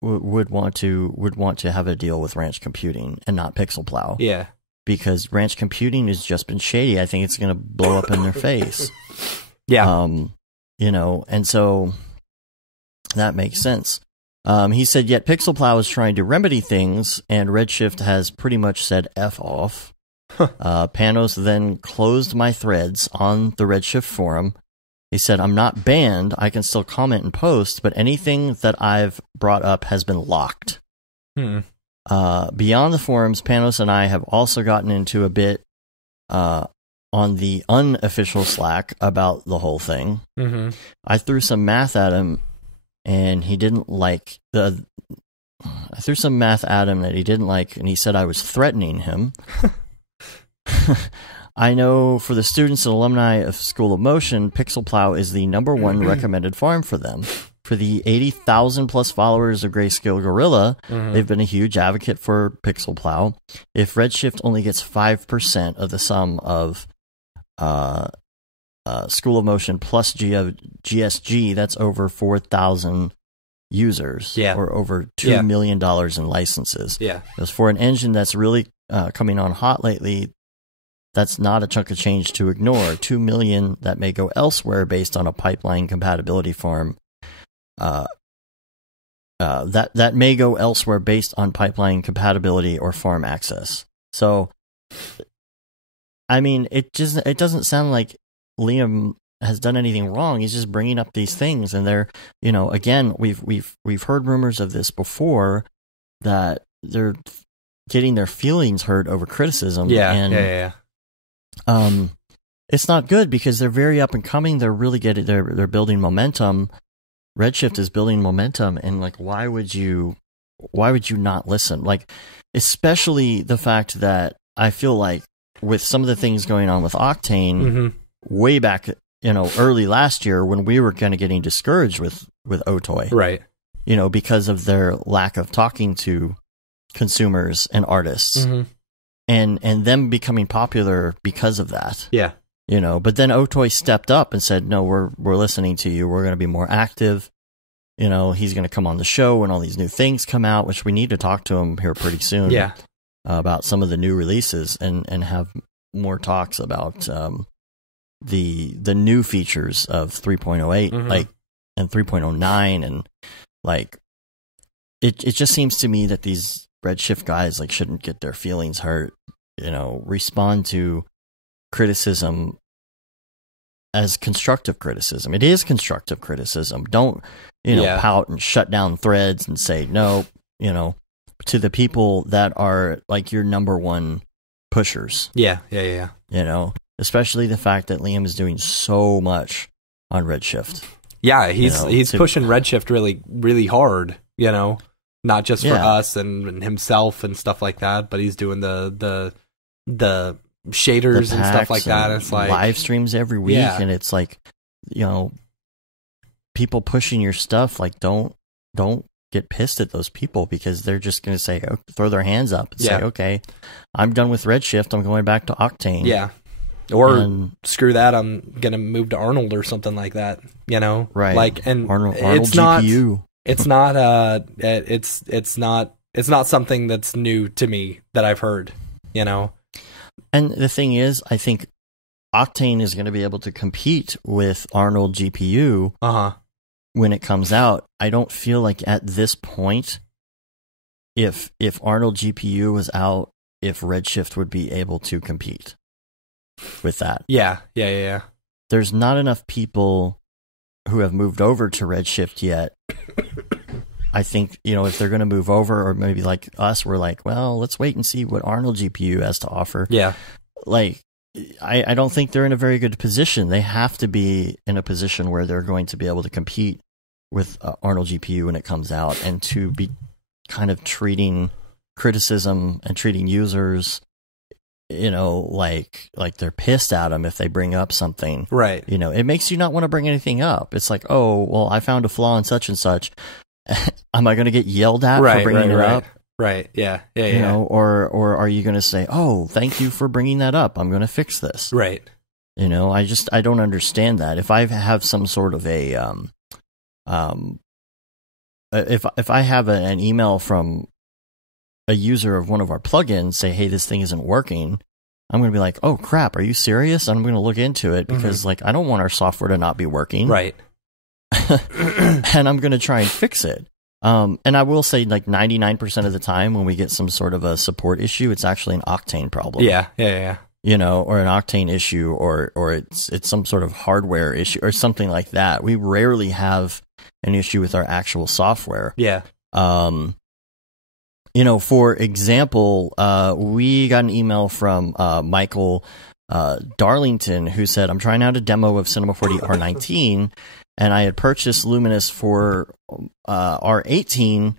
would want to have a deal with Ranch Computing and not Pixel Plow. Yeah, because Ranch Computing has just been shady. I think it's going to blow up in their face. Yeah, and so. That makes sense. He said, yet Pixel Plow is trying to remedy things, and Redshift has pretty much said F off. Panos then closed my threads on the Redshift forum. He said, I'm not banned. I can still comment and post, but anything that I've brought up has been locked. Beyond the forums, Panos and I have also gotten into a bit on the unofficial Slack about the whole thing. I threw some math at him. And he didn't like I threw some math at him that he didn't like, and he said I was threatening him. I know for the students and alumni of School of Motion, Pixel Plow is the #1 recommended farm for them. For the 80,000 plus followers of Grayscale Gorilla, they've been a huge advocate for Pixel Plow. If Redshift only gets 5% of the sum of School of Motion plus GSG, that's over 4,000 users, or over $2 million in licenses. Yeah, because for an engine that's really coming on hot lately, that's not a chunk of change to ignore. $2 million that may go elsewhere based on a pipeline compatibility farm. That may go elsewhere based on pipeline compatibility or farm access. So, I mean, it doesn't sound like Liam has done anything wrong. He's just bringing up these things, and they're, again, we've heard rumors of this before, that they're getting their feelings hurt over criticism. Yeah. It's not good because they're very up and coming. They're really they're building momentum. Redshift is building momentum, and like, why would you not listen? Like, especially the fact that I feel like with some of the things going on with Octane, way back, early last year when we were kind of getting discouraged with Otoy, right? Because of their lack of talking to consumers and artists, and them becoming popular because of that. Yeah, But then Otoy stepped up and said, "No, we're listening to you. We're going to be more active." you know, he's going to come on the show when all these new things come out, which we need to talk to him here pretty soon. Yeah. About some of the new releases and have more talks about the new features of 3.08 like and 3.09 and like it just seems to me that these Redshift guys like shouldn't get their feelings hurt, you know, respond to criticism as constructive criticism. It is constructive criticism. Don't, you know, pout and shut down threads and say no, you know, to the people that are like your number one pushers. Yeah. You know, especially the fact that Liam is doing so much on Redshift. Yeah, he's pushing Redshift really, really hard, you know, not just for us and himself and stuff like that, but he's doing the shaders and stuff like that. It's like live streams every week, and it's like, you know, people pushing your stuff. Like, don't get pissed at those people because they're just going to say, throw their hands up and say, okay, I'm done with Redshift. I'm going back to Octane. Yeah. Or screw that, I'm going to move to Arnold or something like that, you know? Right. Like, and Arnold it's GPU. It's not something that's new to me that I've heard, you know? And the thing is, I think Octane is going to be able to compete with Arnold GPU when it comes out. I don't feel like at this point, if Arnold GPU was out, if Redshift would be able to compete with that. Yeah. There's not enough people who have moved over to Redshift yet. I think, you know, if they're going to move over, or maybe like us, we're like, well, let's wait and see what Arnold GPU has to offer. Yeah. Like, I don't think they're in a very good position. They have to be in a position where they're going to be able to compete with Arnold GPU when it comes out, and to be kind of treating criticism and treating users, you know, like they're pissed at them if they bring up something. Right. You know, it makes you not want to bring anything up. It's like, oh, well, I found a flaw in such and such. Am I going to get yelled at for bringing it up? Right. Yeah. You know, or are you going to say, oh, thank you for bringing that up, I'm going to fix this. Right. You know, I don't understand that. If I have some sort of a, if I have an email from a user of one of our plugins say, hey, this thing isn't working, I'm going to be like, oh crap, are you serious? And I'm going to look into it because like, I don't want our software to not be working. Right. And I'm going to try and fix it. And I will say like 99% of the time when we get some sort of a support issue, it's actually an Octane problem. Yeah. You know, or an Octane issue, or it's some sort of hardware issue or something like that. We rarely have an issue with our actual software. Yeah. You know, for example, we got an email from Michael Darlington, who said, I'm trying out a demo of Cinema 4D R19, and I had purchased Luminous for R18,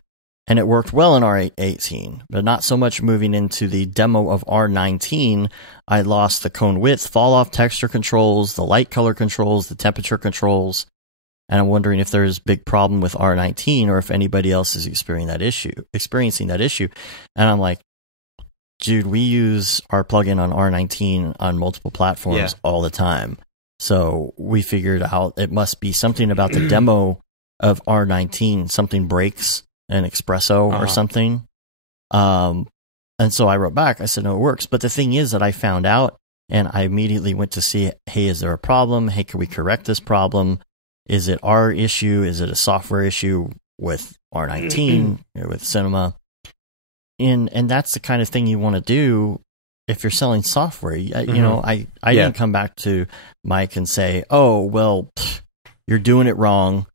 and it worked well in R18, but not so much moving into the demo of R19. I lost the cone width, fall off texture controls, the light color controls, the temperature controls, and I'm wondering if there's a big problem with R19 or if anybody else is experiencing that issue. And I'm like, dude, we use our plugin on R19 on multiple platforms all the time. So we figured out it must be something about the demo of R19. Something breaks an espresso or something. And so I wrote back. I said, no, it works. But the thing is that I found out, and I immediately went to see, hey, is there a problem? Hey, can we correct this problem? Is it our issue? Is it a software issue with R19 or with Cinema? And that's the kind of thing you want to do if you're selling software. You know, I didn't come back to Mike and say, oh, well, you're doing it wrong.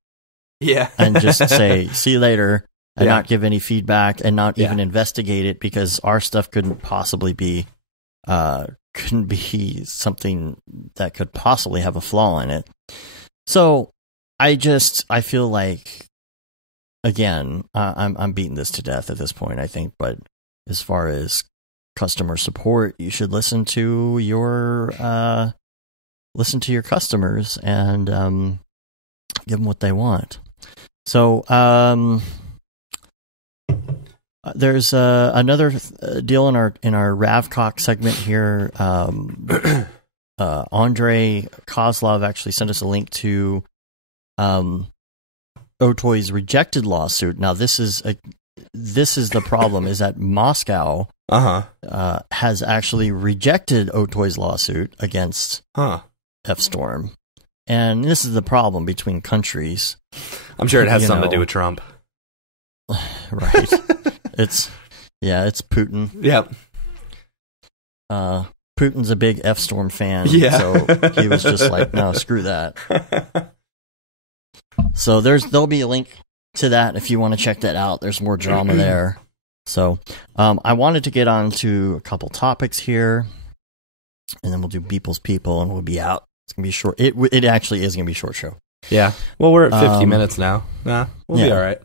Yeah. And just say, see you later, and not give any feedback and not even investigate it, because our stuff couldn't be something that could possibly have a flaw in it. So I feel like, again, I'm beating this to death at this point, I think, but as far as customer support, you should listen to your customers and give them what they want. So there's another deal in our Ravcock segment here. Andre Kozlov actually sent us a link to Otoy's rejected lawsuit. Now, this is the problem: is that Moscow has actually rejected Otoy's lawsuit against F-Storm, and this is the problem between countries. I'm sure it has something to do with Trump, right? It's Putin. Yep. Putin's a big F-Storm fan, so he was just like, no, screw that. So there'll be a link to that if you want to check that out. There's more drama there. So I wanted to get on to a couple topics here, and then we'll do Beeple's People, and we'll be out. It's going to be short. It actually is going to be a short show. Yeah. Well, we're at 50 minutes now. Nah, we'll be all right.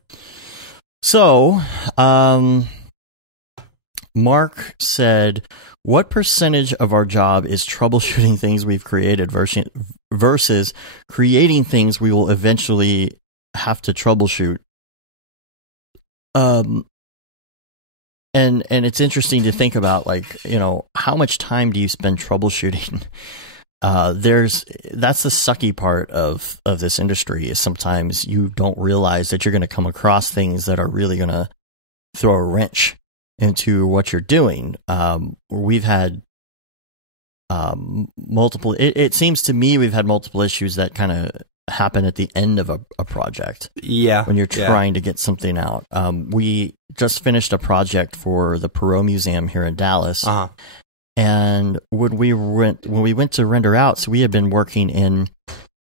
So, Mark said, what percentage of our job is troubleshooting things we've created versus creating things we will eventually have to troubleshoot? And it's interesting to think about, like, how much time do you spend troubleshooting? That's the sucky part of this industry, is sometimes you don't realize that you're going to come across things that are really going to throw a wrench into what you're doing. We've had multiple. It seems to me we've had multiple issues that kind of happen at the end of a project. Yeah, when you're trying to get something out. We just finished a project for the Perot Museum here in Dallas, and when we went to render out, so we had been working in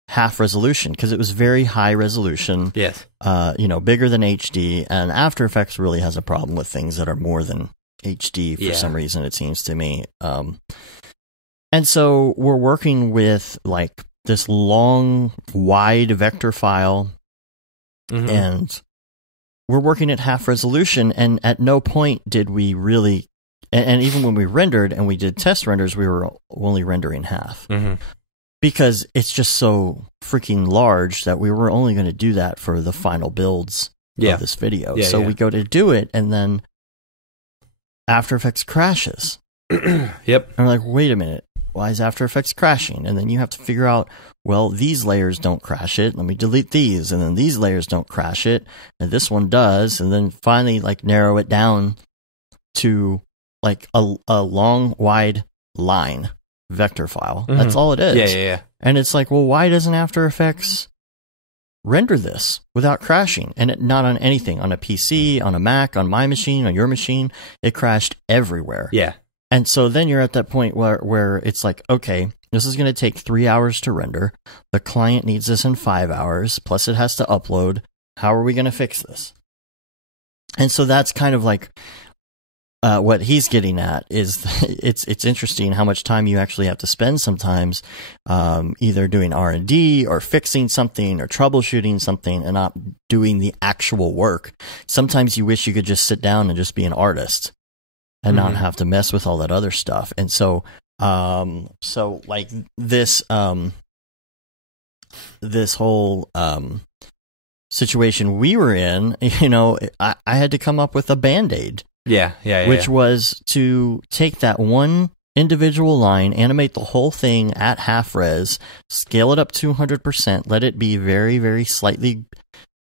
half resolution because it was very high resolution. Yes. Bigger than HD, and After Effects really has a problem with things that are more than HD for some reason, it seems to me. And so we're working with like this long, wide vector file, and we're working at half resolution, and at no point did we really, and even when we rendered and we did test renders, we were only rendering half. Because it's just so freaking large that we were only going to do that for the final builds of this video. We go to do it, and then After Effects crashes. Yep. And we're like, wait a minute, why is After Effects crashing? And then you have to figure out, well, these layers don't crash it. Let me delete these. And then these layers don't crash it. And this one does. And then finally, like, narrow it down to like a long, wide line vector file. That's all it is. Yeah. And it's like, well, why doesn't After Effects render this without crashing? And not on anything, on a PC, on a Mac, on my machine, on your machine. It crashed everywhere. Yeah. And so then you're at that point where it's like, okay, this is going to take 3 hours to render. The client needs this in 5 hours, plus it has to upload. How are we going to fix this? And so that's kind of like what he's getting at is it's interesting how much time you actually have to spend sometimes either doing R&D or fixing something or troubleshooting something and not doing the actual work. Sometimes you wish you could just sit down and just be an artist and not have to mess with all that other stuff. And so like this whole situation we were in, I had to come up with a Band-Aid. Which was to take that one individual line, animate the whole thing at half res, scale it up 200%, let it be very, very slightly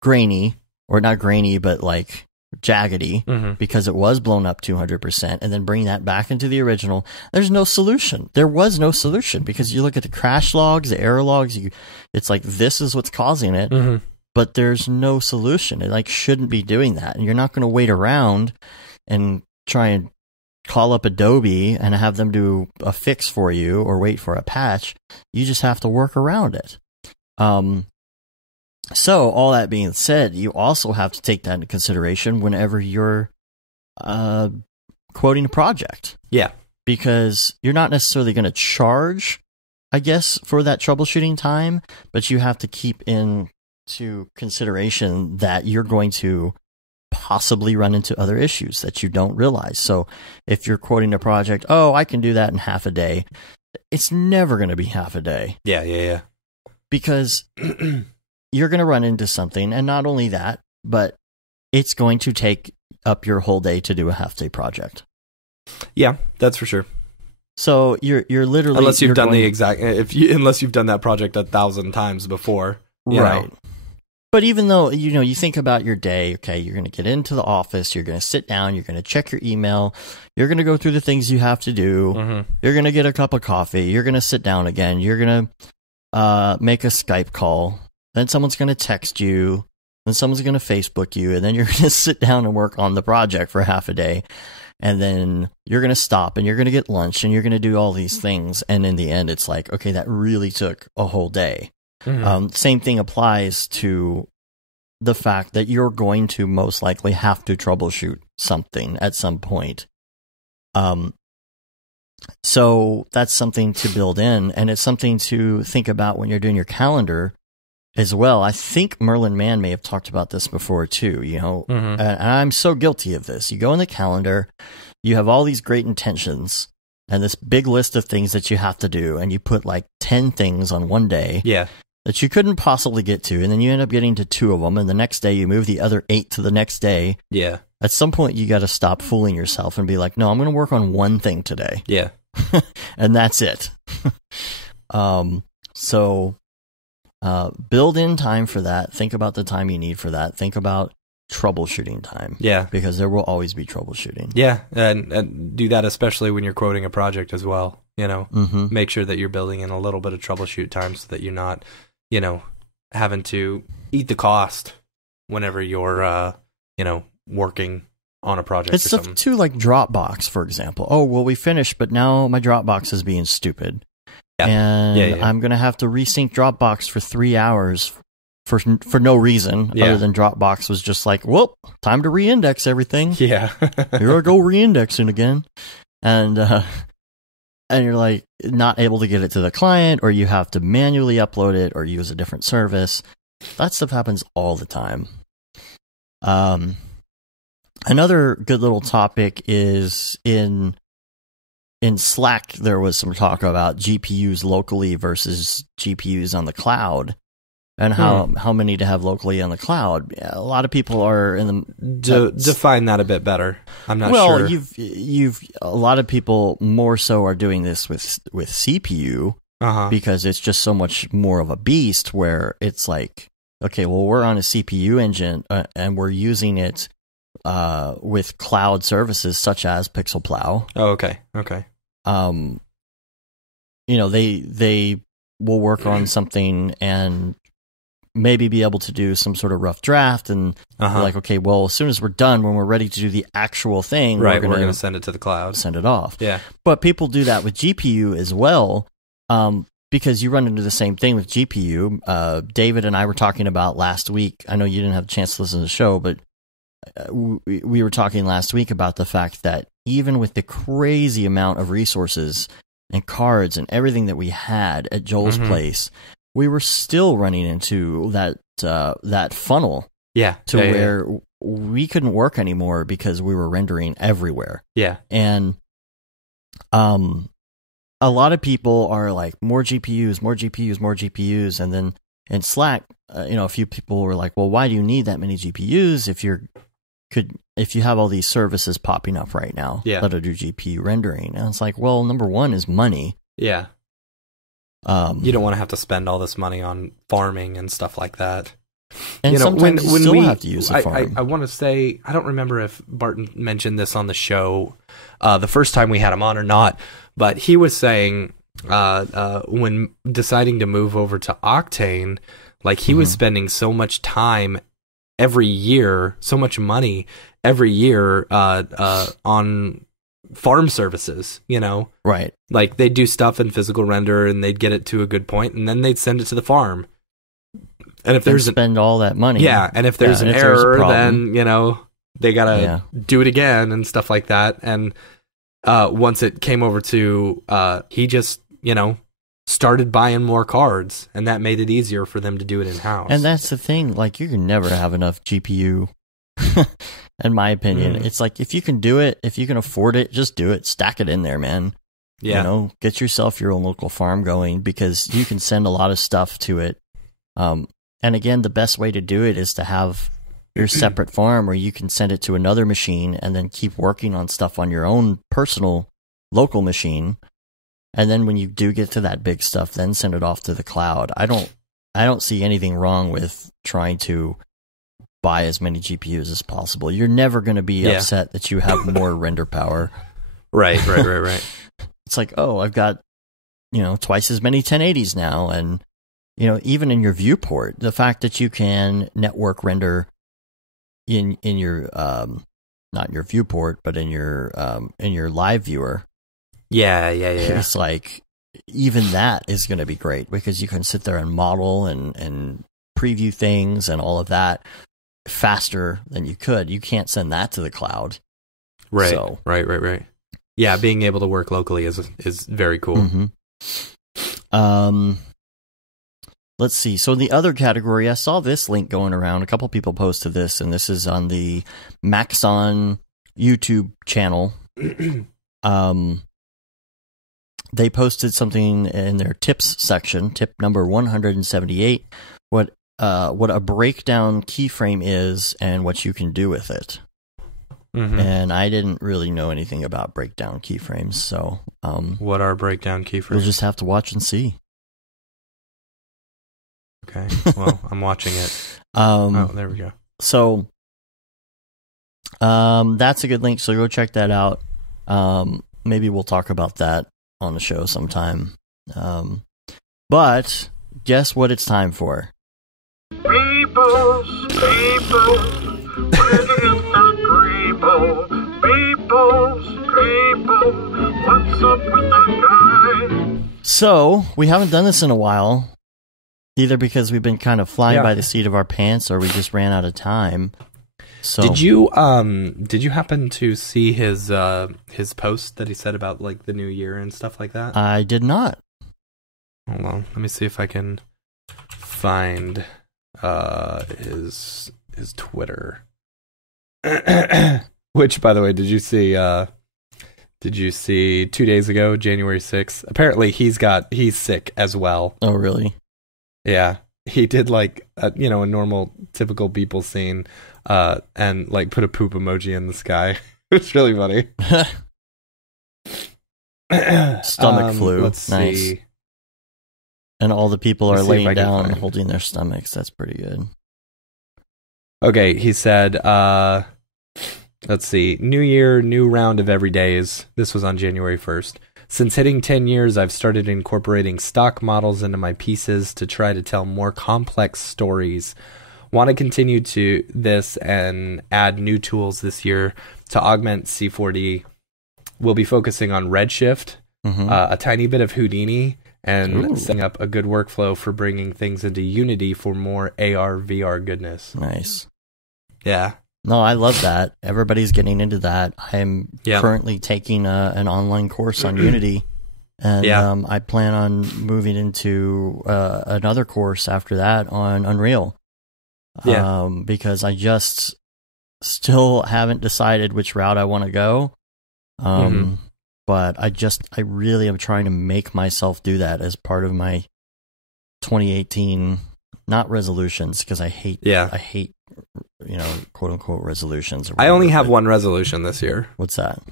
grainy, or not grainy, but like jaggedy, because it was blown up 200%, and then bring that back into the original. There's no solution. There was no solution, because you look at the crash logs, the error logs, it's like, this is what's causing it, but there's no solution. It like shouldn't be doing that, and you're not going to wait around and try and call up Adobe and have them do a fix for you or wait for a patch. You just have to work around it. So all that being said, you also have to take that into consideration whenever you're quoting a project. Yeah. Because you're not necessarily going to charge, I guess, for that troubleshooting time, but you have to keep into consideration that you're going to possibly run into other issues that you don't realize. So if you're quoting a project, I can do that in half a day, it's never going to be half a day. Yeah. Because you're going to run into something, and not only that, but it's going to take up your whole day to do a half-day project. Yeah, that's for sure. So you're literally, unless you've done unless you've done that project 1,000 times before, right? But even though, you think about your day, okay, you're going to get into the office, you're going to sit down, you're going to check your email, you're going to go through the things you have to do, you're going to get a cup of coffee, you're going to sit down again, you're going to make a Skype call, then someone's going to text you, then someone's going to Facebook you, and then you're going to sit down and work on the project for half a day, and then you're going to stop, and you're going to get lunch, and you're going to do all these things, and in the end, it's like, okay, that really took a whole day. Same thing applies to the fact that you're going to most likely have to troubleshoot something at some point. So that's something to build in, and it's something to think about when you're doing your calendar as well. I think Merlin Mann may have talked about this before too, and I'm so guilty of this. You go in the calendar, you have all these great intentions and this big list of things that you have to do, and you put like 10 things on one day. Yeah. That you couldn't possibly get to, and then you end up getting to 2 of them, and the next day you move the other 8 to the next day. Yeah. At some point, you got to stop fooling yourself and be like, no, I'm going to work on one thing today. Yeah. And that's it. So build in time for that. Think about the time you need for that. Think about troubleshooting time. Yeah. Because there will always be troubleshooting. Yeah, and do that especially when you're quoting a project as well. Make sure that you're building in a little bit of troubleshoot time so that you're not, having to eat the cost whenever you're, working on a project. It's stuff too, like Dropbox, for example. Oh, well, we finished, but now my Dropbox is being stupid. Yeah. And I'm going to have to resync Dropbox for 3 hours for no reason other than Dropbox was just like, well, time to reindex everything. Yeah. Here I go reindexing again. And you're like not able to get it to the client, or you have to manually upload it or use a different service. That stuff happens all the time. Another good little topic is in Slack, there was some talk about GPUs locally versus GPUs on the cloud, and how many to have locally on the cloud. A lot of people are in the define that a bit better. I'm not sure. Well, you've a lot of people more so are doing this with CPU because it's just so much more of a beast. Where it's like, okay, well, we're on a CPU engine and we're using it with cloud services such as PixelPlow. Oh, okay. They will work on something and maybe be able to do some sort of rough draft, and we're like, okay, well, as soon as we're done, when we're ready to do the actual thing, right, we're going to send it to the cloud, send it off. Yeah, but people do that with GPU as well, because you run into the same thing with GPU. David and I were talking about last week. I know you didn't have a chance to listen to the show, but we were talking last week about the fact that even with the crazy amount of resources and cards and everything that we had at Joel's place, we were still running into that funnel. Yeah. Where we couldn't work anymore because we were rendering everywhere. Yeah. And a lot of people are like, more GPUs, and then in Slack, a few people were like, well, why do you need that many GPUs if you have all these services popping up right now that'll do GPU rendering? And it's like, well, number one is money. Yeah. You don't want to have to spend all this money on farming and stuff like that. And sometimes you still have to use a farm. I want to say, I don't remember if Barton mentioned this on the show the first time we had him on or not, but he was saying when deciding to move over to Octane, like he was spending so much time every year, so much money every year on farm services, right? Like they'd do stuff in physical render and they'd get it to a good point and then they'd send it to the farm. And if there's spend all that money, and if there's an error, then they gotta do it again and stuff like that. And once it came over to he just started buying more cards, and that made it easier for them to do it in house. And that's the thing, like you can never have enough GPU. In my opinion, it's like if you can do it, if you can afford it, just do it. Stack it in there, man. Yeah, get yourself your own local farm going, because you can send a lot of stuff to it. And again, the best way to do it is to have your separate farm where you can send it to another machine and then keep working on stuff on your own personal local machine. And then when you do get to that big stuff, then send it off to the cloud. I don't I don't see anything wrong with trying to buy as many GPUs as possible. You're never going to be upset that you have more render power. Right. It's like, oh, I've got, twice as many 1080s now. And, even in your viewport, the fact that you can network render in your, not your viewport, but in your live viewer. Yeah. It's like, even that is going to be great because you can sit there and model and preview things and all of that faster than you could. You can't send that to the cloud. Right. So, Right. Yeah, being able to work locally is very cool. Mm-hmm. Let's see. So in the other category, I saw this link going around. A couple people posted this, and this is on the Maxon YouTube channel. They posted something in their tips section, tip number 178, what a breakdown keyframe is and what you can do with it. Mm-hmm. And I didn't really know anything about breakdown keyframes, so what are breakdown keyframes? You'll just have to watch and see. Okay. Well, I'm watching it. There we go. So that's a good link, so go check that out. Maybe we'll talk about that on the show sometime. But guess what it's time for? People, where is the people? People, what's up with that guy? So, we haven't done this in a while, either because we've been kind of flying by the seat of our pants or we just ran out of time. So Did you happen to see his post that he said about like the new year and stuff like that? I did not. Hold on, let me see if I can find his Twitter. Which, by the way, did you see 2 days ago, January 6th? Apparently he's sick as well. Oh, really? Yeah. He did like a normal typical people scene and like put a poop emoji in the sky. It's really funny. Stomach flu. Let's nice. see. And all the people are Let's see if I laying can down find- holding their stomachs. That's pretty good. Okay, he said, let's see, new year, new round of everydays. This was on January 1st. Since hitting 10 years, I've started incorporating stock models into my pieces to try to tell more complex stories. Want to continue to this and add new tools this year to augment C4D. We'll be focusing on Redshift, a tiny bit of Houdini, and setting up a good workflow for bringing things into Unity for more AR, VR goodness. Nice. Yeah. No, I love that. Everybody's getting into that. I'm currently taking an online course on Unity, and I plan on moving into another course after that on Unreal. Because I just still haven't decided which route I want to go. But I really am trying to make myself do that as part of my 2018, not resolutions, because I hate, quote unquote resolutions. I only have one resolution this year. What's that?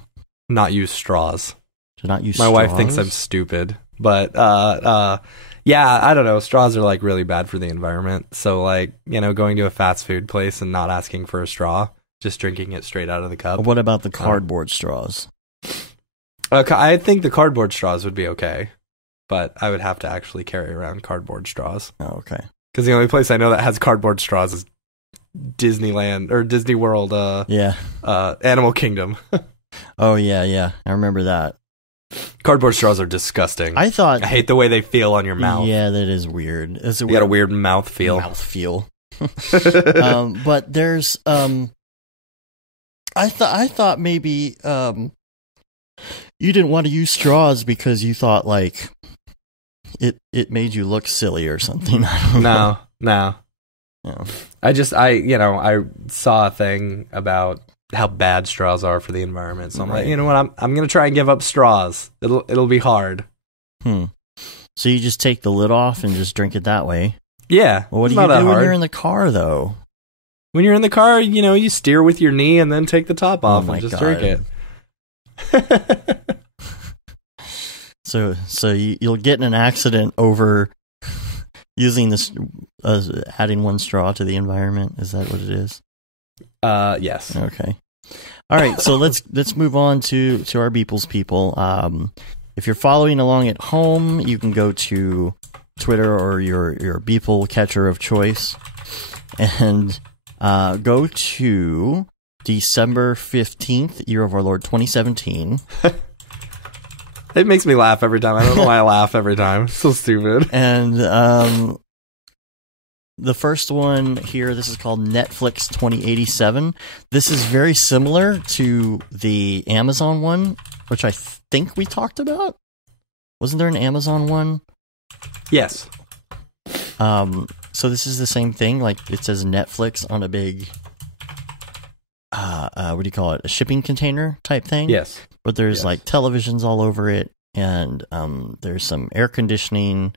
Not use straws. To not use My straws? wife thinks I'm stupid, but I don't know. Straws are like really bad for the environment. So like, going to a fast food place and not asking for a straw, just drinking it straight out of the cup. What about the cardboard straws? I think the cardboard straws would be okay, but I would have to actually carry around cardboard straws. Oh, okay. Because the only place I know that has cardboard straws is Disneyland or Disney World. Animal Kingdom. Oh yeah, I remember that. Cardboard straws are disgusting. I hate the way they feel on your mouth. Yeah, that is weird. You got a weird mouth feel. But there's I thought maybe you didn't want to use straws because you thought like it made you look silly or something. I don't know. No. I saw a thing about how bad straws are for the environment. So I'm like, you know what? I'm going to try and give up straws. It'll be hard. So you just take the lid off and just drink it that way. Yeah. Well, what do you do when you're in the car though? When you're in the car, you steer with your knee and then take the top off and just drink it. So you'll get in an accident over Using this, adding one straw to the environment. Is that what it is? Yes. Okay. All right. So let's move on to our Beeples people. If you're following along at home, you can go to Twitter or your Beeple catcher of choice, and go to December 15th, year of our Lord 2017. It makes me laugh every time. I don't know why I laugh every time. It's so stupid. And the first one here, this is called Netflix 2087. This is very similar to the Amazon one, which I think we talked about. Wasn't there an Amazon one? Yes. So this is the same thing. Like, it says Netflix on a big, what do you call it? A shipping container type thing? Yes. But there's like televisions all over it, and there's some air conditioning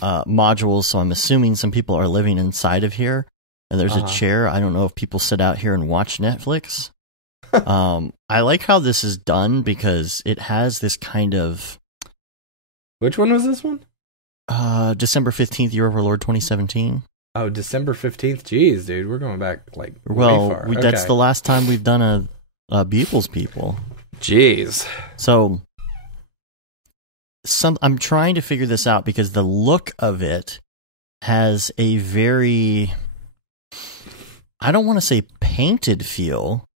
modules, so I'm assuming some people are living inside of here. And there's a chair. I don't know if people sit out here and watch Netflix. I like how this is done because it has this kind of... Which one was this one? December 15th, year of our Lord 2017. Oh, December 15th. Jeez, dude. We're going back like way far. That's the last time we've done a Beeples people. Jeez. So I'm trying to figure this out because the look of it has a very, I don't want to say painted feel,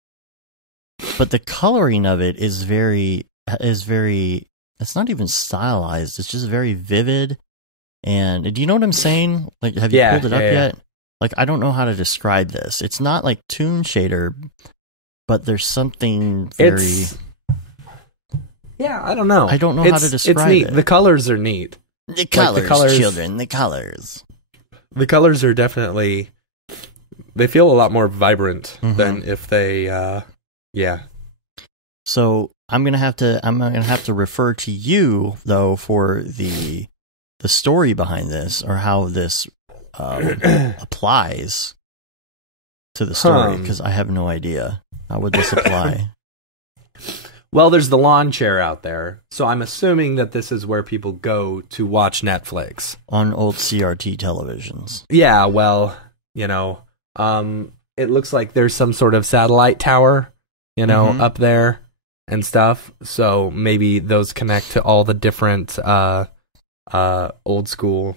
but the coloring of it is very, it's not even stylized. It's just very vivid. And do you know what I'm saying? Like, have you pulled it up yet? Like, I don't know how to describe this. It's not like Toon Shader, but there's something very... Yeah, I don't know. I don't know how to describe it's neat. it. The colors are neat. The colors, children, the colors. The colors are definitely... They feel a lot more vibrant than if they... yeah. So I'm gonna have to refer to you though for the story behind this, or how this applies to the story, because I have no idea. How would this apply? Well, there's the lawn chair out there, so I'm assuming that this is where people go to watch Netflix on old CRT televisions. Yeah, well, you know, it looks like there's some sort of satellite tower, you know, up there and stuff. So maybe those connect to all the different old school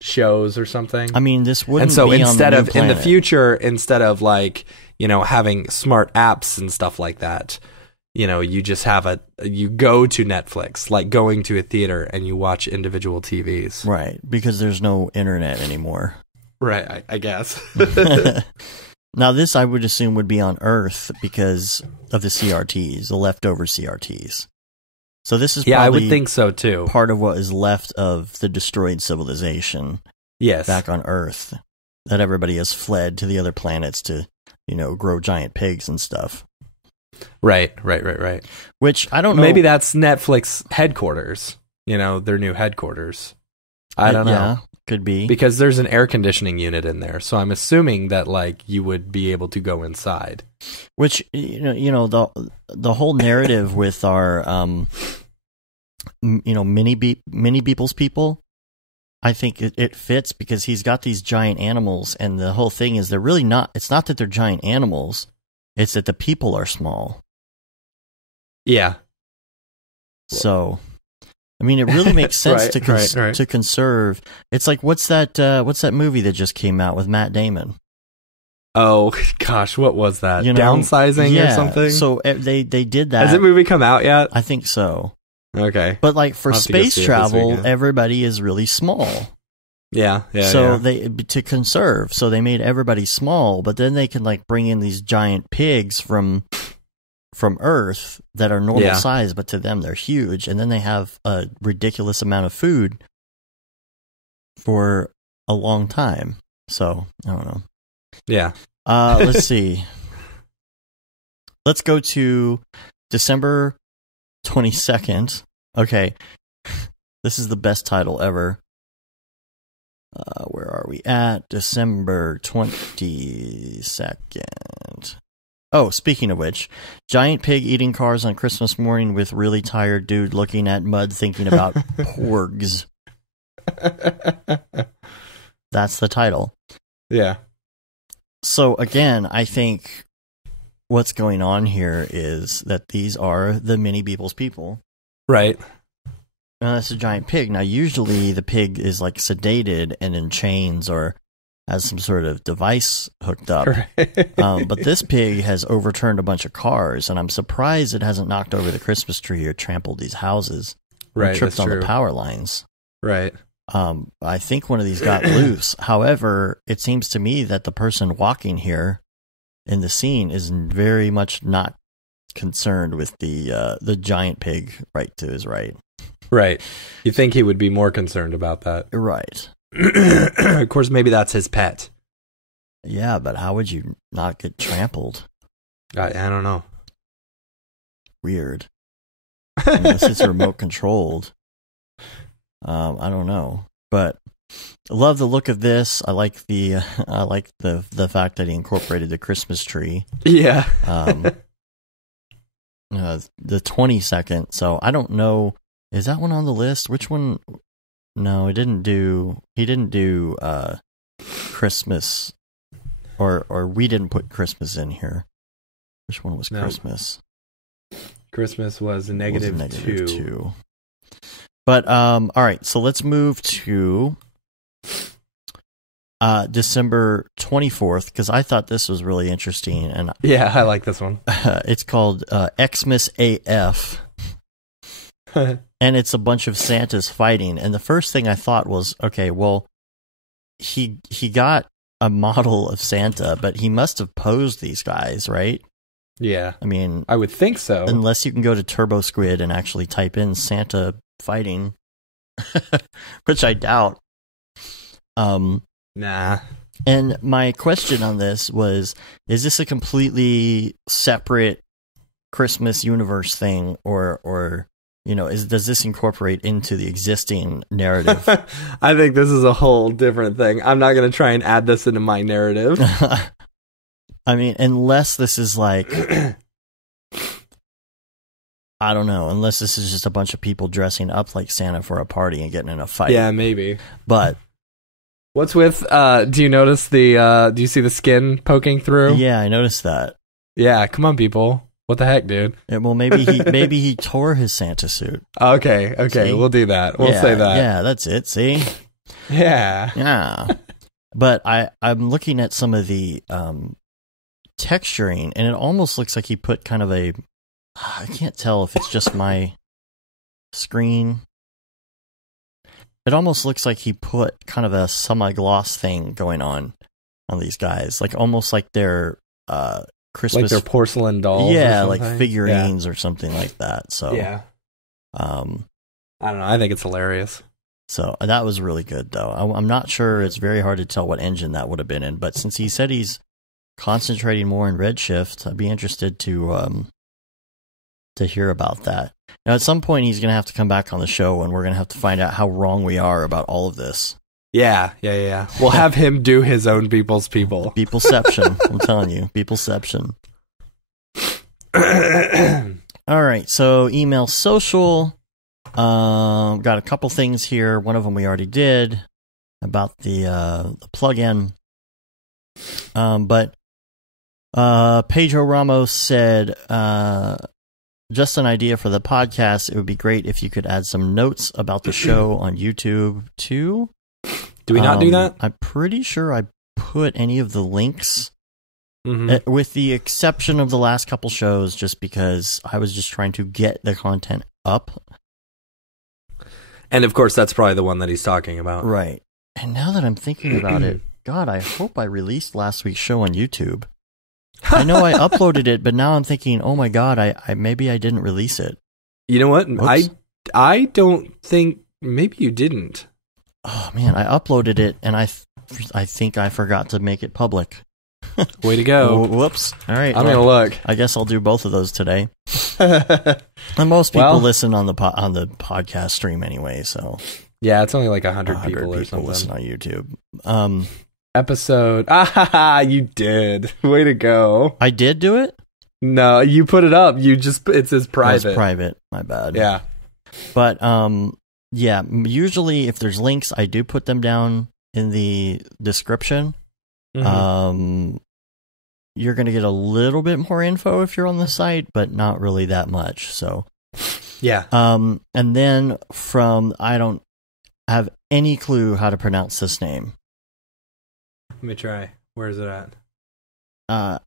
shows or something. I mean, this wouldn't. And so be instead on of in the future, instead of like, you know, having smart apps and stuff like that, you know, you just have you go to Netflix, like going to a theater, and you watch individual TVs. Right, because there's no internet anymore. Right, I guess. Now, this I would assume would be on Earth because of the CRTs, the leftover CRTs. So this is probably I would think so too. Part of what is left of the destroyed civilization. Yes, back on Earth, that everybody has fled to the other planets to, you know, grow giant pigs and stuff. Right. Which I don't know. Maybe that's Netflix headquarters. You know, their new headquarters. I don't know. Yeah, could be. Because there's an air conditioning unit in there, so I'm assuming that like you would be able to go inside. Which you know the whole narrative with our you know, mini Beeples people, I think it fits because he's got these giant animals, and the whole thing is they're really not. It's not that they're giant animals. It's that the people are small. Yeah. So, I mean, it really makes sense to conserve. It's like what's that movie that just came out with Matt Damon? Oh gosh, what was that? You know, Downsizing or something? So they did that. Has the movie come out yet? I think so. Okay. But like for space travel, everybody is really small. Yeah. So they to conserve, so they made everybody small, but then they can like bring in these giant pigs from Earth that are normal size, but to them they're huge, and then they have a ridiculous amount of food for a long time. So I don't know. Yeah. Let's see. Let's go to December 22nd. Okay. This is the best title ever. Where are we at? December 22nd. Oh, speaking of which, giant pig eating cars on Christmas morning with really tired dude looking at mud thinking about porgs. That's the title. Yeah. So again, I think what's going on here is that these are the mini Beeple's people. Right. That's a giant pig. Now, usually the pig is like sedated and in chains or has some sort of device hooked up. Right. But this pig has overturned a bunch of cars, and I'm surprised it hasn't knocked over the Christmas tree or trampled these houses. Right. Or tripped that's on true. the power lines. Right. I think one of these got loose. However, it seems to me that the person walking here in the scene is very much not concerned with the giant pig right to his right. Right. You think he would be more concerned about that. Right. Of course, maybe that's his pet. Yeah, but how would you not get trampled? I don't know. Weird. Unless it's remote controlled. I don't know. But I love the look of this. I like the fact that he incorporated the Christmas tree. Yeah. The 22nd. So I don't know. Is that one on the list? Which one? No, he didn't do Christmas, or we didn't put Christmas in here. Which one was No. Christmas? Christmas was negative two. But all right, so let's move to December 24th, because I thought this was really interesting, and Yeah, I like this one. it's called Xmas AF. And it's a bunch of Santas fighting. And the first thing I thought was, okay, well, he got a model of Santa, but he must have posed these guys, right? Yeah. I mean, I would think so. unless you can go to Turbo Squid and actually type in Santa fighting, which I doubt. Nah. And my question on this was, is this a completely separate Christmas universe thing, or you know, does this incorporate into the existing narrative? I think this is a whole different thing. I'm not going to try and add this into my narrative. I mean, unless this is like, I don't know, unless this is just a bunch of people dressing up like Santa for a party and getting in a fight. Yeah, maybe. But What's with, do you notice do you see the skin poking through? yeah, I noticed that. Yeah, come on, people. What the heck, dude? Yeah, well, maybe he tore his Santa suit. Okay, See? we'll do that. We'll Yeah, say that. Yeah, that's it. See? Yeah. Yeah. But I'm looking at some of the texturing, and it almost looks like he put kind of a, I can't tell if it's just my screen. It almost looks like he put kind of a semi-gloss thing going on these guys, like almost like they're Christmas, Like they're porcelain dolls. yeah, or like something? figurines or something like that. So Yeah. yeah. I don't know. I think it's hilarious. So that was really good, though. I'm not sure. It's very hard to tell what engine that would have been in, but since he said he's concentrating more in Redshift, I'd be interested to hear about that. Now, at some point, he's going to have to come back on the show, and we're going to have to find out how wrong we are about all of this. Yeah. We'll have him do his own people's people. Peopleception. I'm telling you, peopleception. All right, so email social. Got a couple things here. One of them we already did about the plugin. But Pedro Ramos said, just an idea for the podcast. It would be great if you could add some notes about the show on YouTube too. Do we not do that? I'm pretty sure I put any of the links, Mm-hmm. with the exception of the last couple shows, just because I was just trying to get the content up. And of course, that's probably the one that he's talking about. Right. And now that I'm thinking about it, God, I hope I released last week's show on YouTube. I know I uploaded it, but now I'm thinking, oh my God, I maybe I didn't release it. You know what? Whoops. I don't think, maybe you didn't. Oh man, I uploaded it, and I think I forgot to make it public. Way to go. Whoops. All right. I'm gonna look. I guess I'll do both of those today. And most people Well- listen on the podcast stream anyway, so Yeah, it's only like 100 100 people or something. listen on YouTube. Episode. You did. Way to go. I did do it. No, you put it up. You just, it says It was private. private. My bad. Yeah. But yeah, usually if there's links, I do put them down in the description. Mhm. You're going to get a little bit more info if you're on the site, but not really that much. So, Yeah. and then I don't have any clue how to pronounce this name. Let me try. Where is it at? Sserwadda.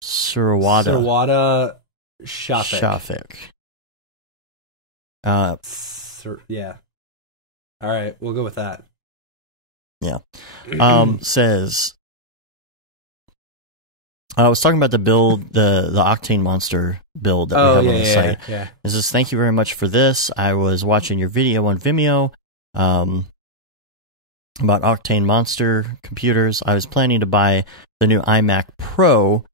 Sirwada Shafik. Yeah. All right, we'll go with that. Yeah. Says, I was talking about the build, the Octane Monster build that we have on the site. Yeah. It says, thank you very much for this. I was watching your video on Vimeo about Octane Monster computers. I was planning to buy the new iMac Pro,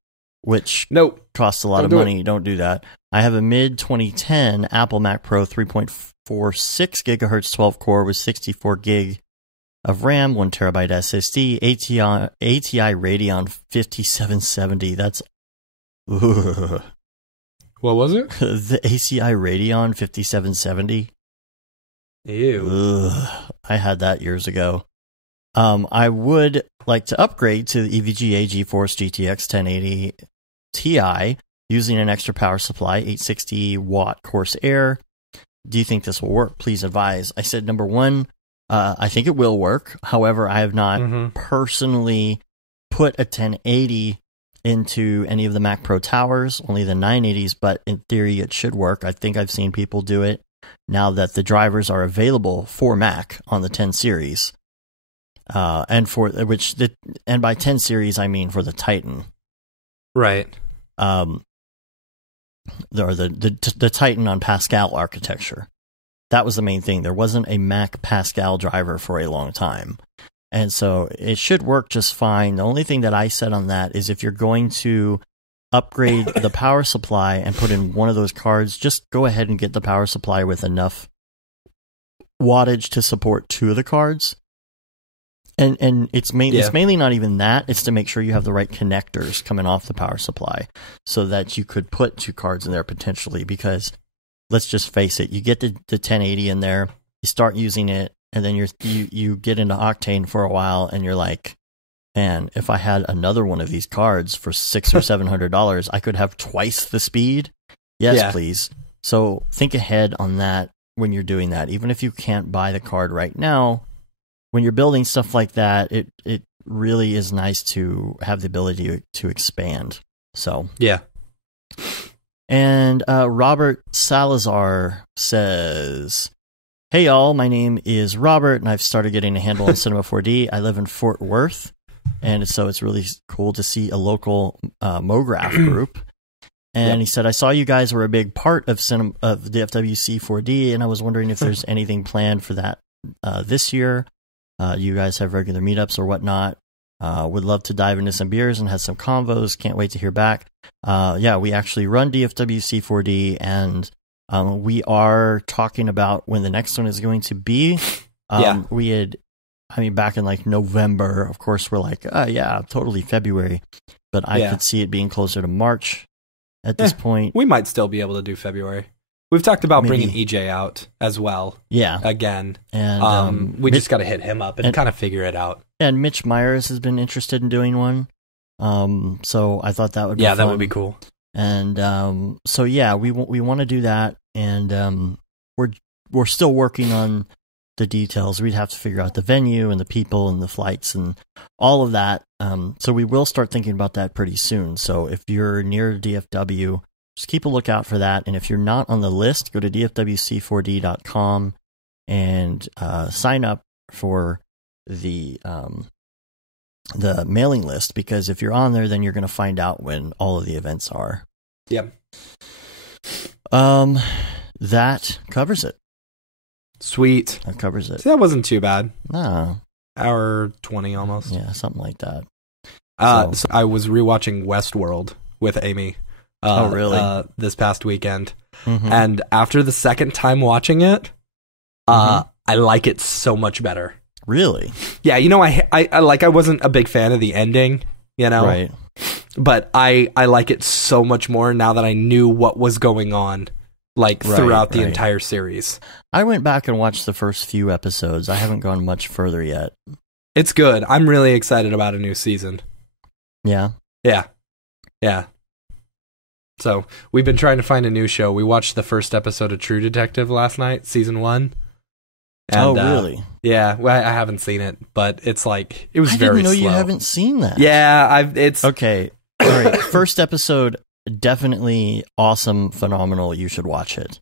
which costs a lot of money. Don't do that. I have a mid-2010 Apple Mac Pro 3.46 gigahertz 12-core with 64 gig of RAM, 1 terabyte SSD, ATI Radeon 5770. That's what was it? The ACI Radeon 5770. Ew. I had that years ago. I would like to upgrade to the EVGA GeForce GTX 1080 Ti using an extra power supply, 860 watt Corsair. Do you think this will work? Please advise. I said, number one, I think it will work. However, I have not personally put a 1080 into any of the Mac Pro towers, only the 980s, but in theory it should work. I think I've seen people do it now that the drivers are available for Mac on the 10 series. And by 10 series I mean for the Titan. Right. Or the Titan on Pascal architecture. That was the main thing. There wasn't a Mac Pascal driver for a long time. And so it should work just fine. The only thing that I said on that is if you're going to upgrade the power supply and put in one of those cards, just go ahead and get the power supply with enough wattage to support 2 of the cards. And it's mainly not even that. It's to make sure you have the right connectors coming off the power supply so that you could put 2 cards in there potentially, because let's just face it, you get the 1080 in there, you start using it, and then you get into Octane for a while, and you're like, man, if I had another one of these cards for $600 or $700, I could have twice the speed. Yes, please. So think ahead on that when you're doing that. Even if you can't buy the card right now, when you're building stuff like that, it really is nice to have the ability to expand. So yeah. And Robert Salazar says, hey y'all, my name is Robert, and I've started getting a handle on Cinema 4D. I live in Fort Worth, and so it's really cool to see a local MoGraph group. And he said, I saw you guys were a big part of the FWC 4D, and I was wondering if there's anything planned for that this year. You guys have regular meetups or whatnot. Would love to dive into some beers and have some convos. Can't wait to hear back. We actually run DFWC 4D, and we are talking about when the next one is going to be. Back in like November, of course, we're like, totally February. But I could see it being closer to March at this point. We might still be able to do February. We've talked about bringing EJ out as well. Yeah. Again. And we just got to hit him up and kind of figure it out. And Mitch Myers has been interested in doing one. So I thought that would be fun. That would be cool. And we want to do that, and we're still working on the details. We'd have to figure out the venue and the people and the flights and all of that. So we will start thinking about that pretty soon. So if you're near DFW, just keep a lookout for that. And if you're not on the list, go to dfwc4d.com and sign up for the mailing list, because if you're on there, then you're going to find out when all of the events are. Yep. That covers it. Sweet. That covers it. See, that wasn't too bad. No. Hour 20 almost. Yeah, something like that. So I was rewatching Westworld with Amy. Oh, really? This past weekend. Mm-hmm. And after the second time watching it, I like it so much better. Really? Yeah, I wasn't a big fan of the ending, Right. But I like it so much more now that I knew what was going on throughout the entire series. I went back and watched the first few episodes. I haven't gone much further yet. It's good. I'm really excited about a new season. Yeah. Yeah. So we've been trying to find a new show. We watched the first episode of True Detective last night, season 1. And, really? Yeah. Well, I haven't seen it, but it's like it was I very didn't know slow. You haven't seen that. Yeah, it's okay. All right. First episode, definitely awesome, phenomenal. You should watch it.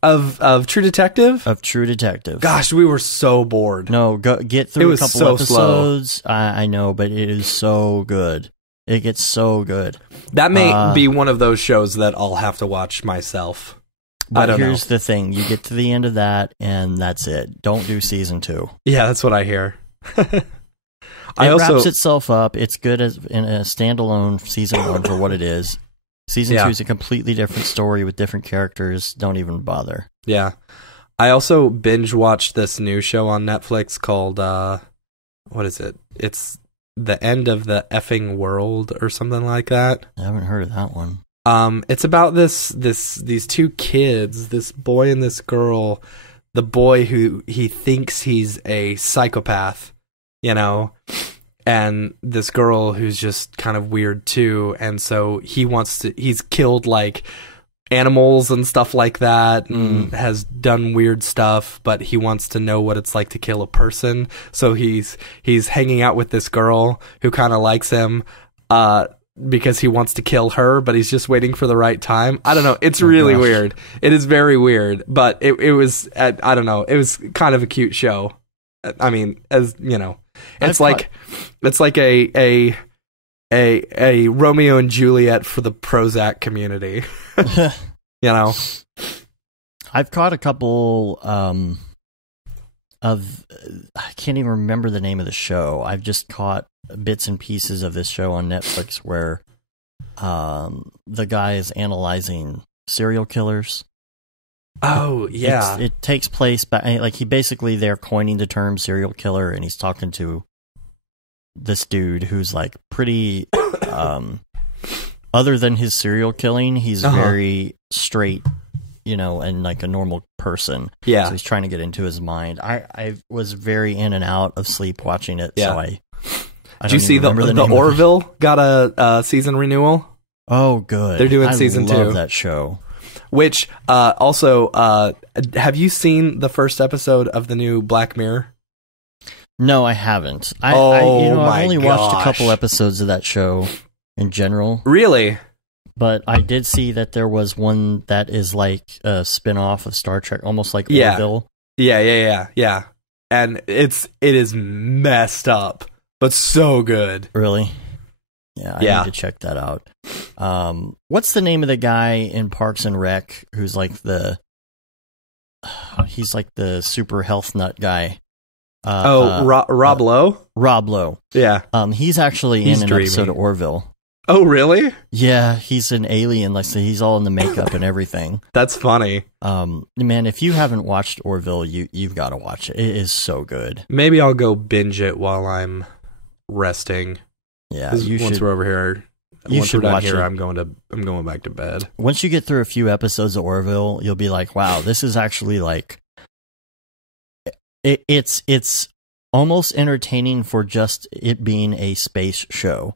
Of True Detective. Of True Detective. Gosh, we were so bored. No, get through a couple so episodes. I know, but it is so good. It gets so good. That may be one of those shows that I'll have to watch myself. But here's the thing. You get to the end of that, and that's it. Don't do season 2. Yeah, that's what I hear. It wraps itself up. It's good as in a standalone season 1 for what it is. Season 2 is a completely different story with different characters. Don't even bother. Yeah. I also binge watched this new show on Netflix called, what is it? It's The End of the Effing World or something like that. I haven't heard of that one. It's about these two kids, this boy and this girl. The boy who he thinks he's a psychopath, and this girl who's just kind of weird too. And so he's killed like animals and stuff like that, and has done weird stuff, but he wants to know what it's like to kill a person. So he's hanging out with this girl who kind of likes him, because he wants to kill her, but he's just waiting for the right time. I don't know. It's really weird. It is very weird, but it was, I don't know. It was kind of a cute show. I mean, as you know, it's like a Romeo and Juliet for the Prozac community. I've caught a couple of I can't even remember the name of the show. I've just caught bits and pieces of this show on Netflix where the guy is analyzing serial killers. Oh, yeah. It takes place like they're coining the term serial killer, and he's talking to this dude who's like pretty other than his serial killing, he's very straight, and like a normal person. Yeah. So he's trying to get into his mind. I was very in and out of sleep watching it, so I did you see the Orville got a season renewal? Oh, good. They're doing season 2. I love that show. Which also, have you seen the first episode of the new Black Mirror? No, I haven't. I've only watched a couple episodes of that show in general. Really? But I did see that there was one that is like a spin-off of Star Trek, almost like Orville. Yeah. And it is messed up, but so good. Really? Yeah, I need to check that out. What's the name of the guy in Parks and Rec who's like he's like the super health nut guy? Rob Lowe? Rob Lowe. Yeah. He's actually in an episode of Orville. Oh, really? Yeah, he's an alien. Like, so he's all in the makeup and everything. That's funny. Man, if you haven't watched Orville, you've got to watch it. It is so good. Maybe I'll go binge it while I'm resting. Yeah, once we're over here, once we're done here, I'm going back to bed. Once you get through a few episodes of Orville, you'll be like, "Wow, this is actually like it's almost entertaining for just it being a space show."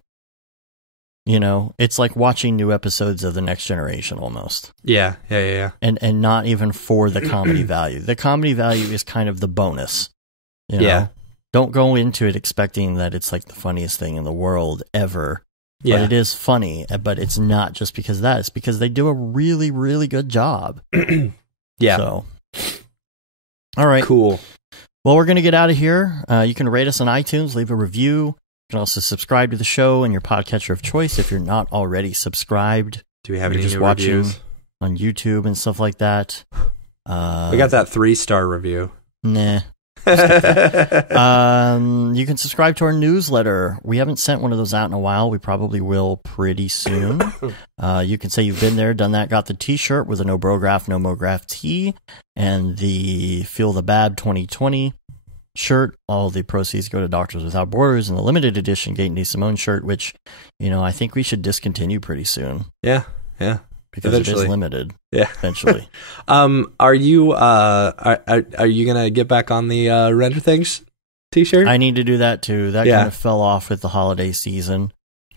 It's like watching new episodes of The Next Generation almost. Yeah. And not even for the comedy value. The comedy value is kind of the bonus. Yeah. Don't go into it expecting that it's like the funniest thing in the world ever. Yeah. But it is funny, but it's not just because of that. It's because they do a really, really good job. Yeah. So, all right. Cool. Well, we're going to get out of here. You can rate us on iTunes, leave a review. You can also subscribe to the show in your podcatcher of choice if you're not already subscribed. Do we have any just new watching reviews? On YouTube and stuff like that. We got that 3-star review. Nah. You can subscribe to our newsletter. We haven't sent one of those out in a while. We probably will pretty soon. You can say you've been there, done that, got the t-shirt with a no Brograph, no Mograph tee, and the Feel the Bad 2020 shirt. All the proceeds go to Doctors Without Borders, and the limited edition Gate and Simone shirt, which, I think we should discontinue pretty soon. Yeah. because it is limited. Yeah, eventually. Are you gonna get back on the Render Things t-shirt? I need to do that too. That kind of fell off with the holiday season.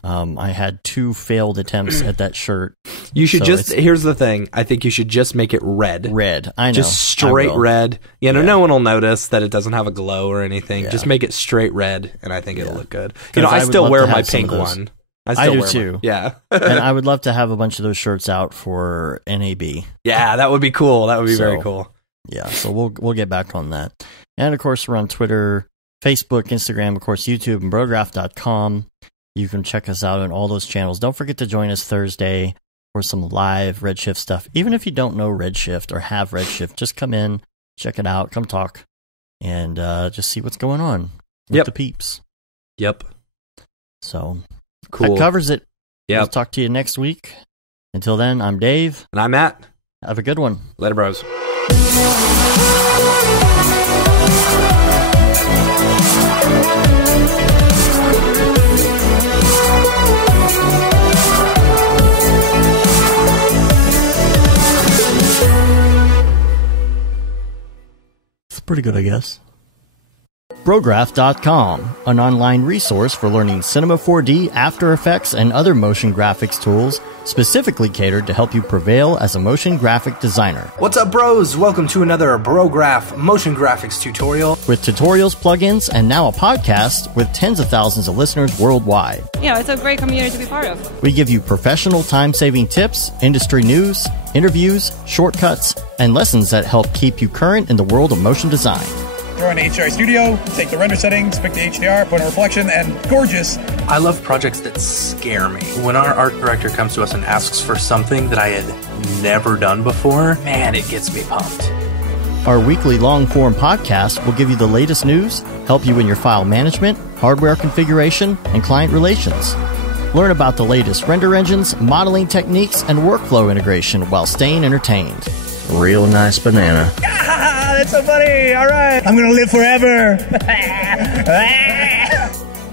I had 2 failed attempts at that shirt. You should here's the thing. I think you should just make it red. Red, I know. Just straight red. No one will notice that it doesn't have a glow or anything. Yeah. Just make it straight red, and I think it'll look good. I still wear my pink one. I do too. Yeah. And I would love to have a bunch of those shirts out for NAB. Yeah, that would be cool. That would be very cool. Yeah, so we'll get back on that. And of course, we're on Twitter, Facebook, Instagram, of course, YouTube, and Brograph.com. You can check us out on all those channels. Don't forget to join us Thursday for some live Redshift stuff. Even if you don't know Redshift or have Redshift, just come in, check it out, come talk, and just see what's going on with the peeps. Yep. So, cool. That covers it. Yep. We'll talk to you next week. Until then, I'm Dave. And I'm Matt. Have a good one. Later, bros. Pretty good, I guess. Brograph.com, an online resource for learning Cinema 4D, After Effects, and other motion graphics tools specifically catered to help you prevail as a motion graphic designer. What's up, bros? Welcome to another Brograph motion graphics tutorial. With tutorials, plugins, and now a podcast with tens of thousands of listeners worldwide. Yeah, it's a great community to be part of. We give you professional time-saving tips, industry news, interviews, shortcuts, and lessons that help keep you current in the world of motion design. Join HDR Studio, take the render settings, pick the HDR, put in a reflection, and gorgeous. I love projects that scare me. When our art director comes to us and asks for something that I had never done before, man, it gets me pumped. Our weekly long-form podcast will give you the latest news, help you in your file management, hardware configuration, and client relations. Learn about the latest render engines, modeling techniques, and workflow integration while staying entertained. Real nice banana. Ah, that's so funny. All right. I'm going to live forever.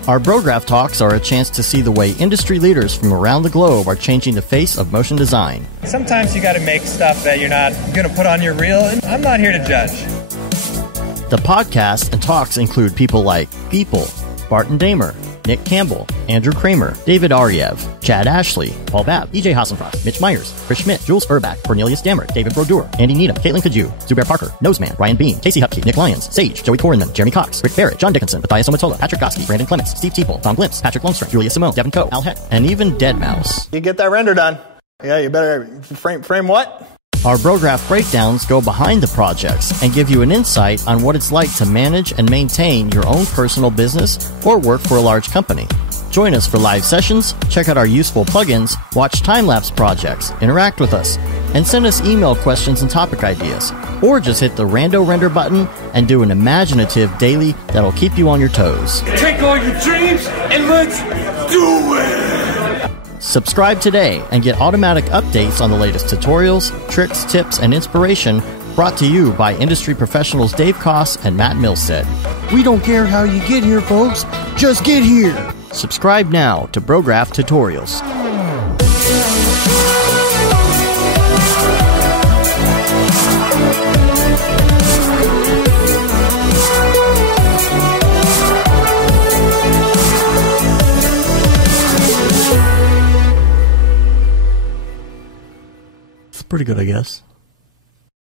Our Brograph Talks are a chance to see the way industry leaders from around the globe are changing the face of motion design. Sometimes you got to make stuff that you're not going to put on your reel, and I'm not here to judge. The podcast and talks include people like Beeple, Barton Damer, Nick Campbell, Andrew Kramer, David Ariev, Chad Ashley, Paul Babb, EJ Hassenfrost, Mitch Myers, Chris Schmidt, Jules Urbach, Cornelius Dammert, David Brodeur, Andy Needham, Caitlin Kaju, Zubair Parker, Noseman, Ryan Bean, Casey Hupke, Nick Lyons, Sage, Joey Korenman, Jeremy Cox, Rick Barrett, John Dickinson, Matthias Omatola, Patrick Goski, Brandon Clements, Steve Teeple, Tom Glimpse, Patrick Longstrom, Julia Simone, Devin Coe, Al Heck, and even Deadmau5. You get that render done. Yeah, you better frame what? Our Brograph breakdowns go behind the projects and give you an insight on what it's like to manage and maintain your own personal business or work for a large company. Join us for live sessions, check out our useful plugins, watch time-lapse projects, interact with us, and send us email questions and topic ideas. Or just hit the Rando Render button and do an imaginative daily that'll keep you on your toes. Take all your dreams and let's do it! Subscribe today and get automatic updates on the latest tutorials, tricks, tips, and inspiration brought to you by industry professionals Dave Koss and Matt Milstead. We don't care how you get here, folks. Just get here. Subscribe now to Brograph Tutorials. It's pretty good, I guess.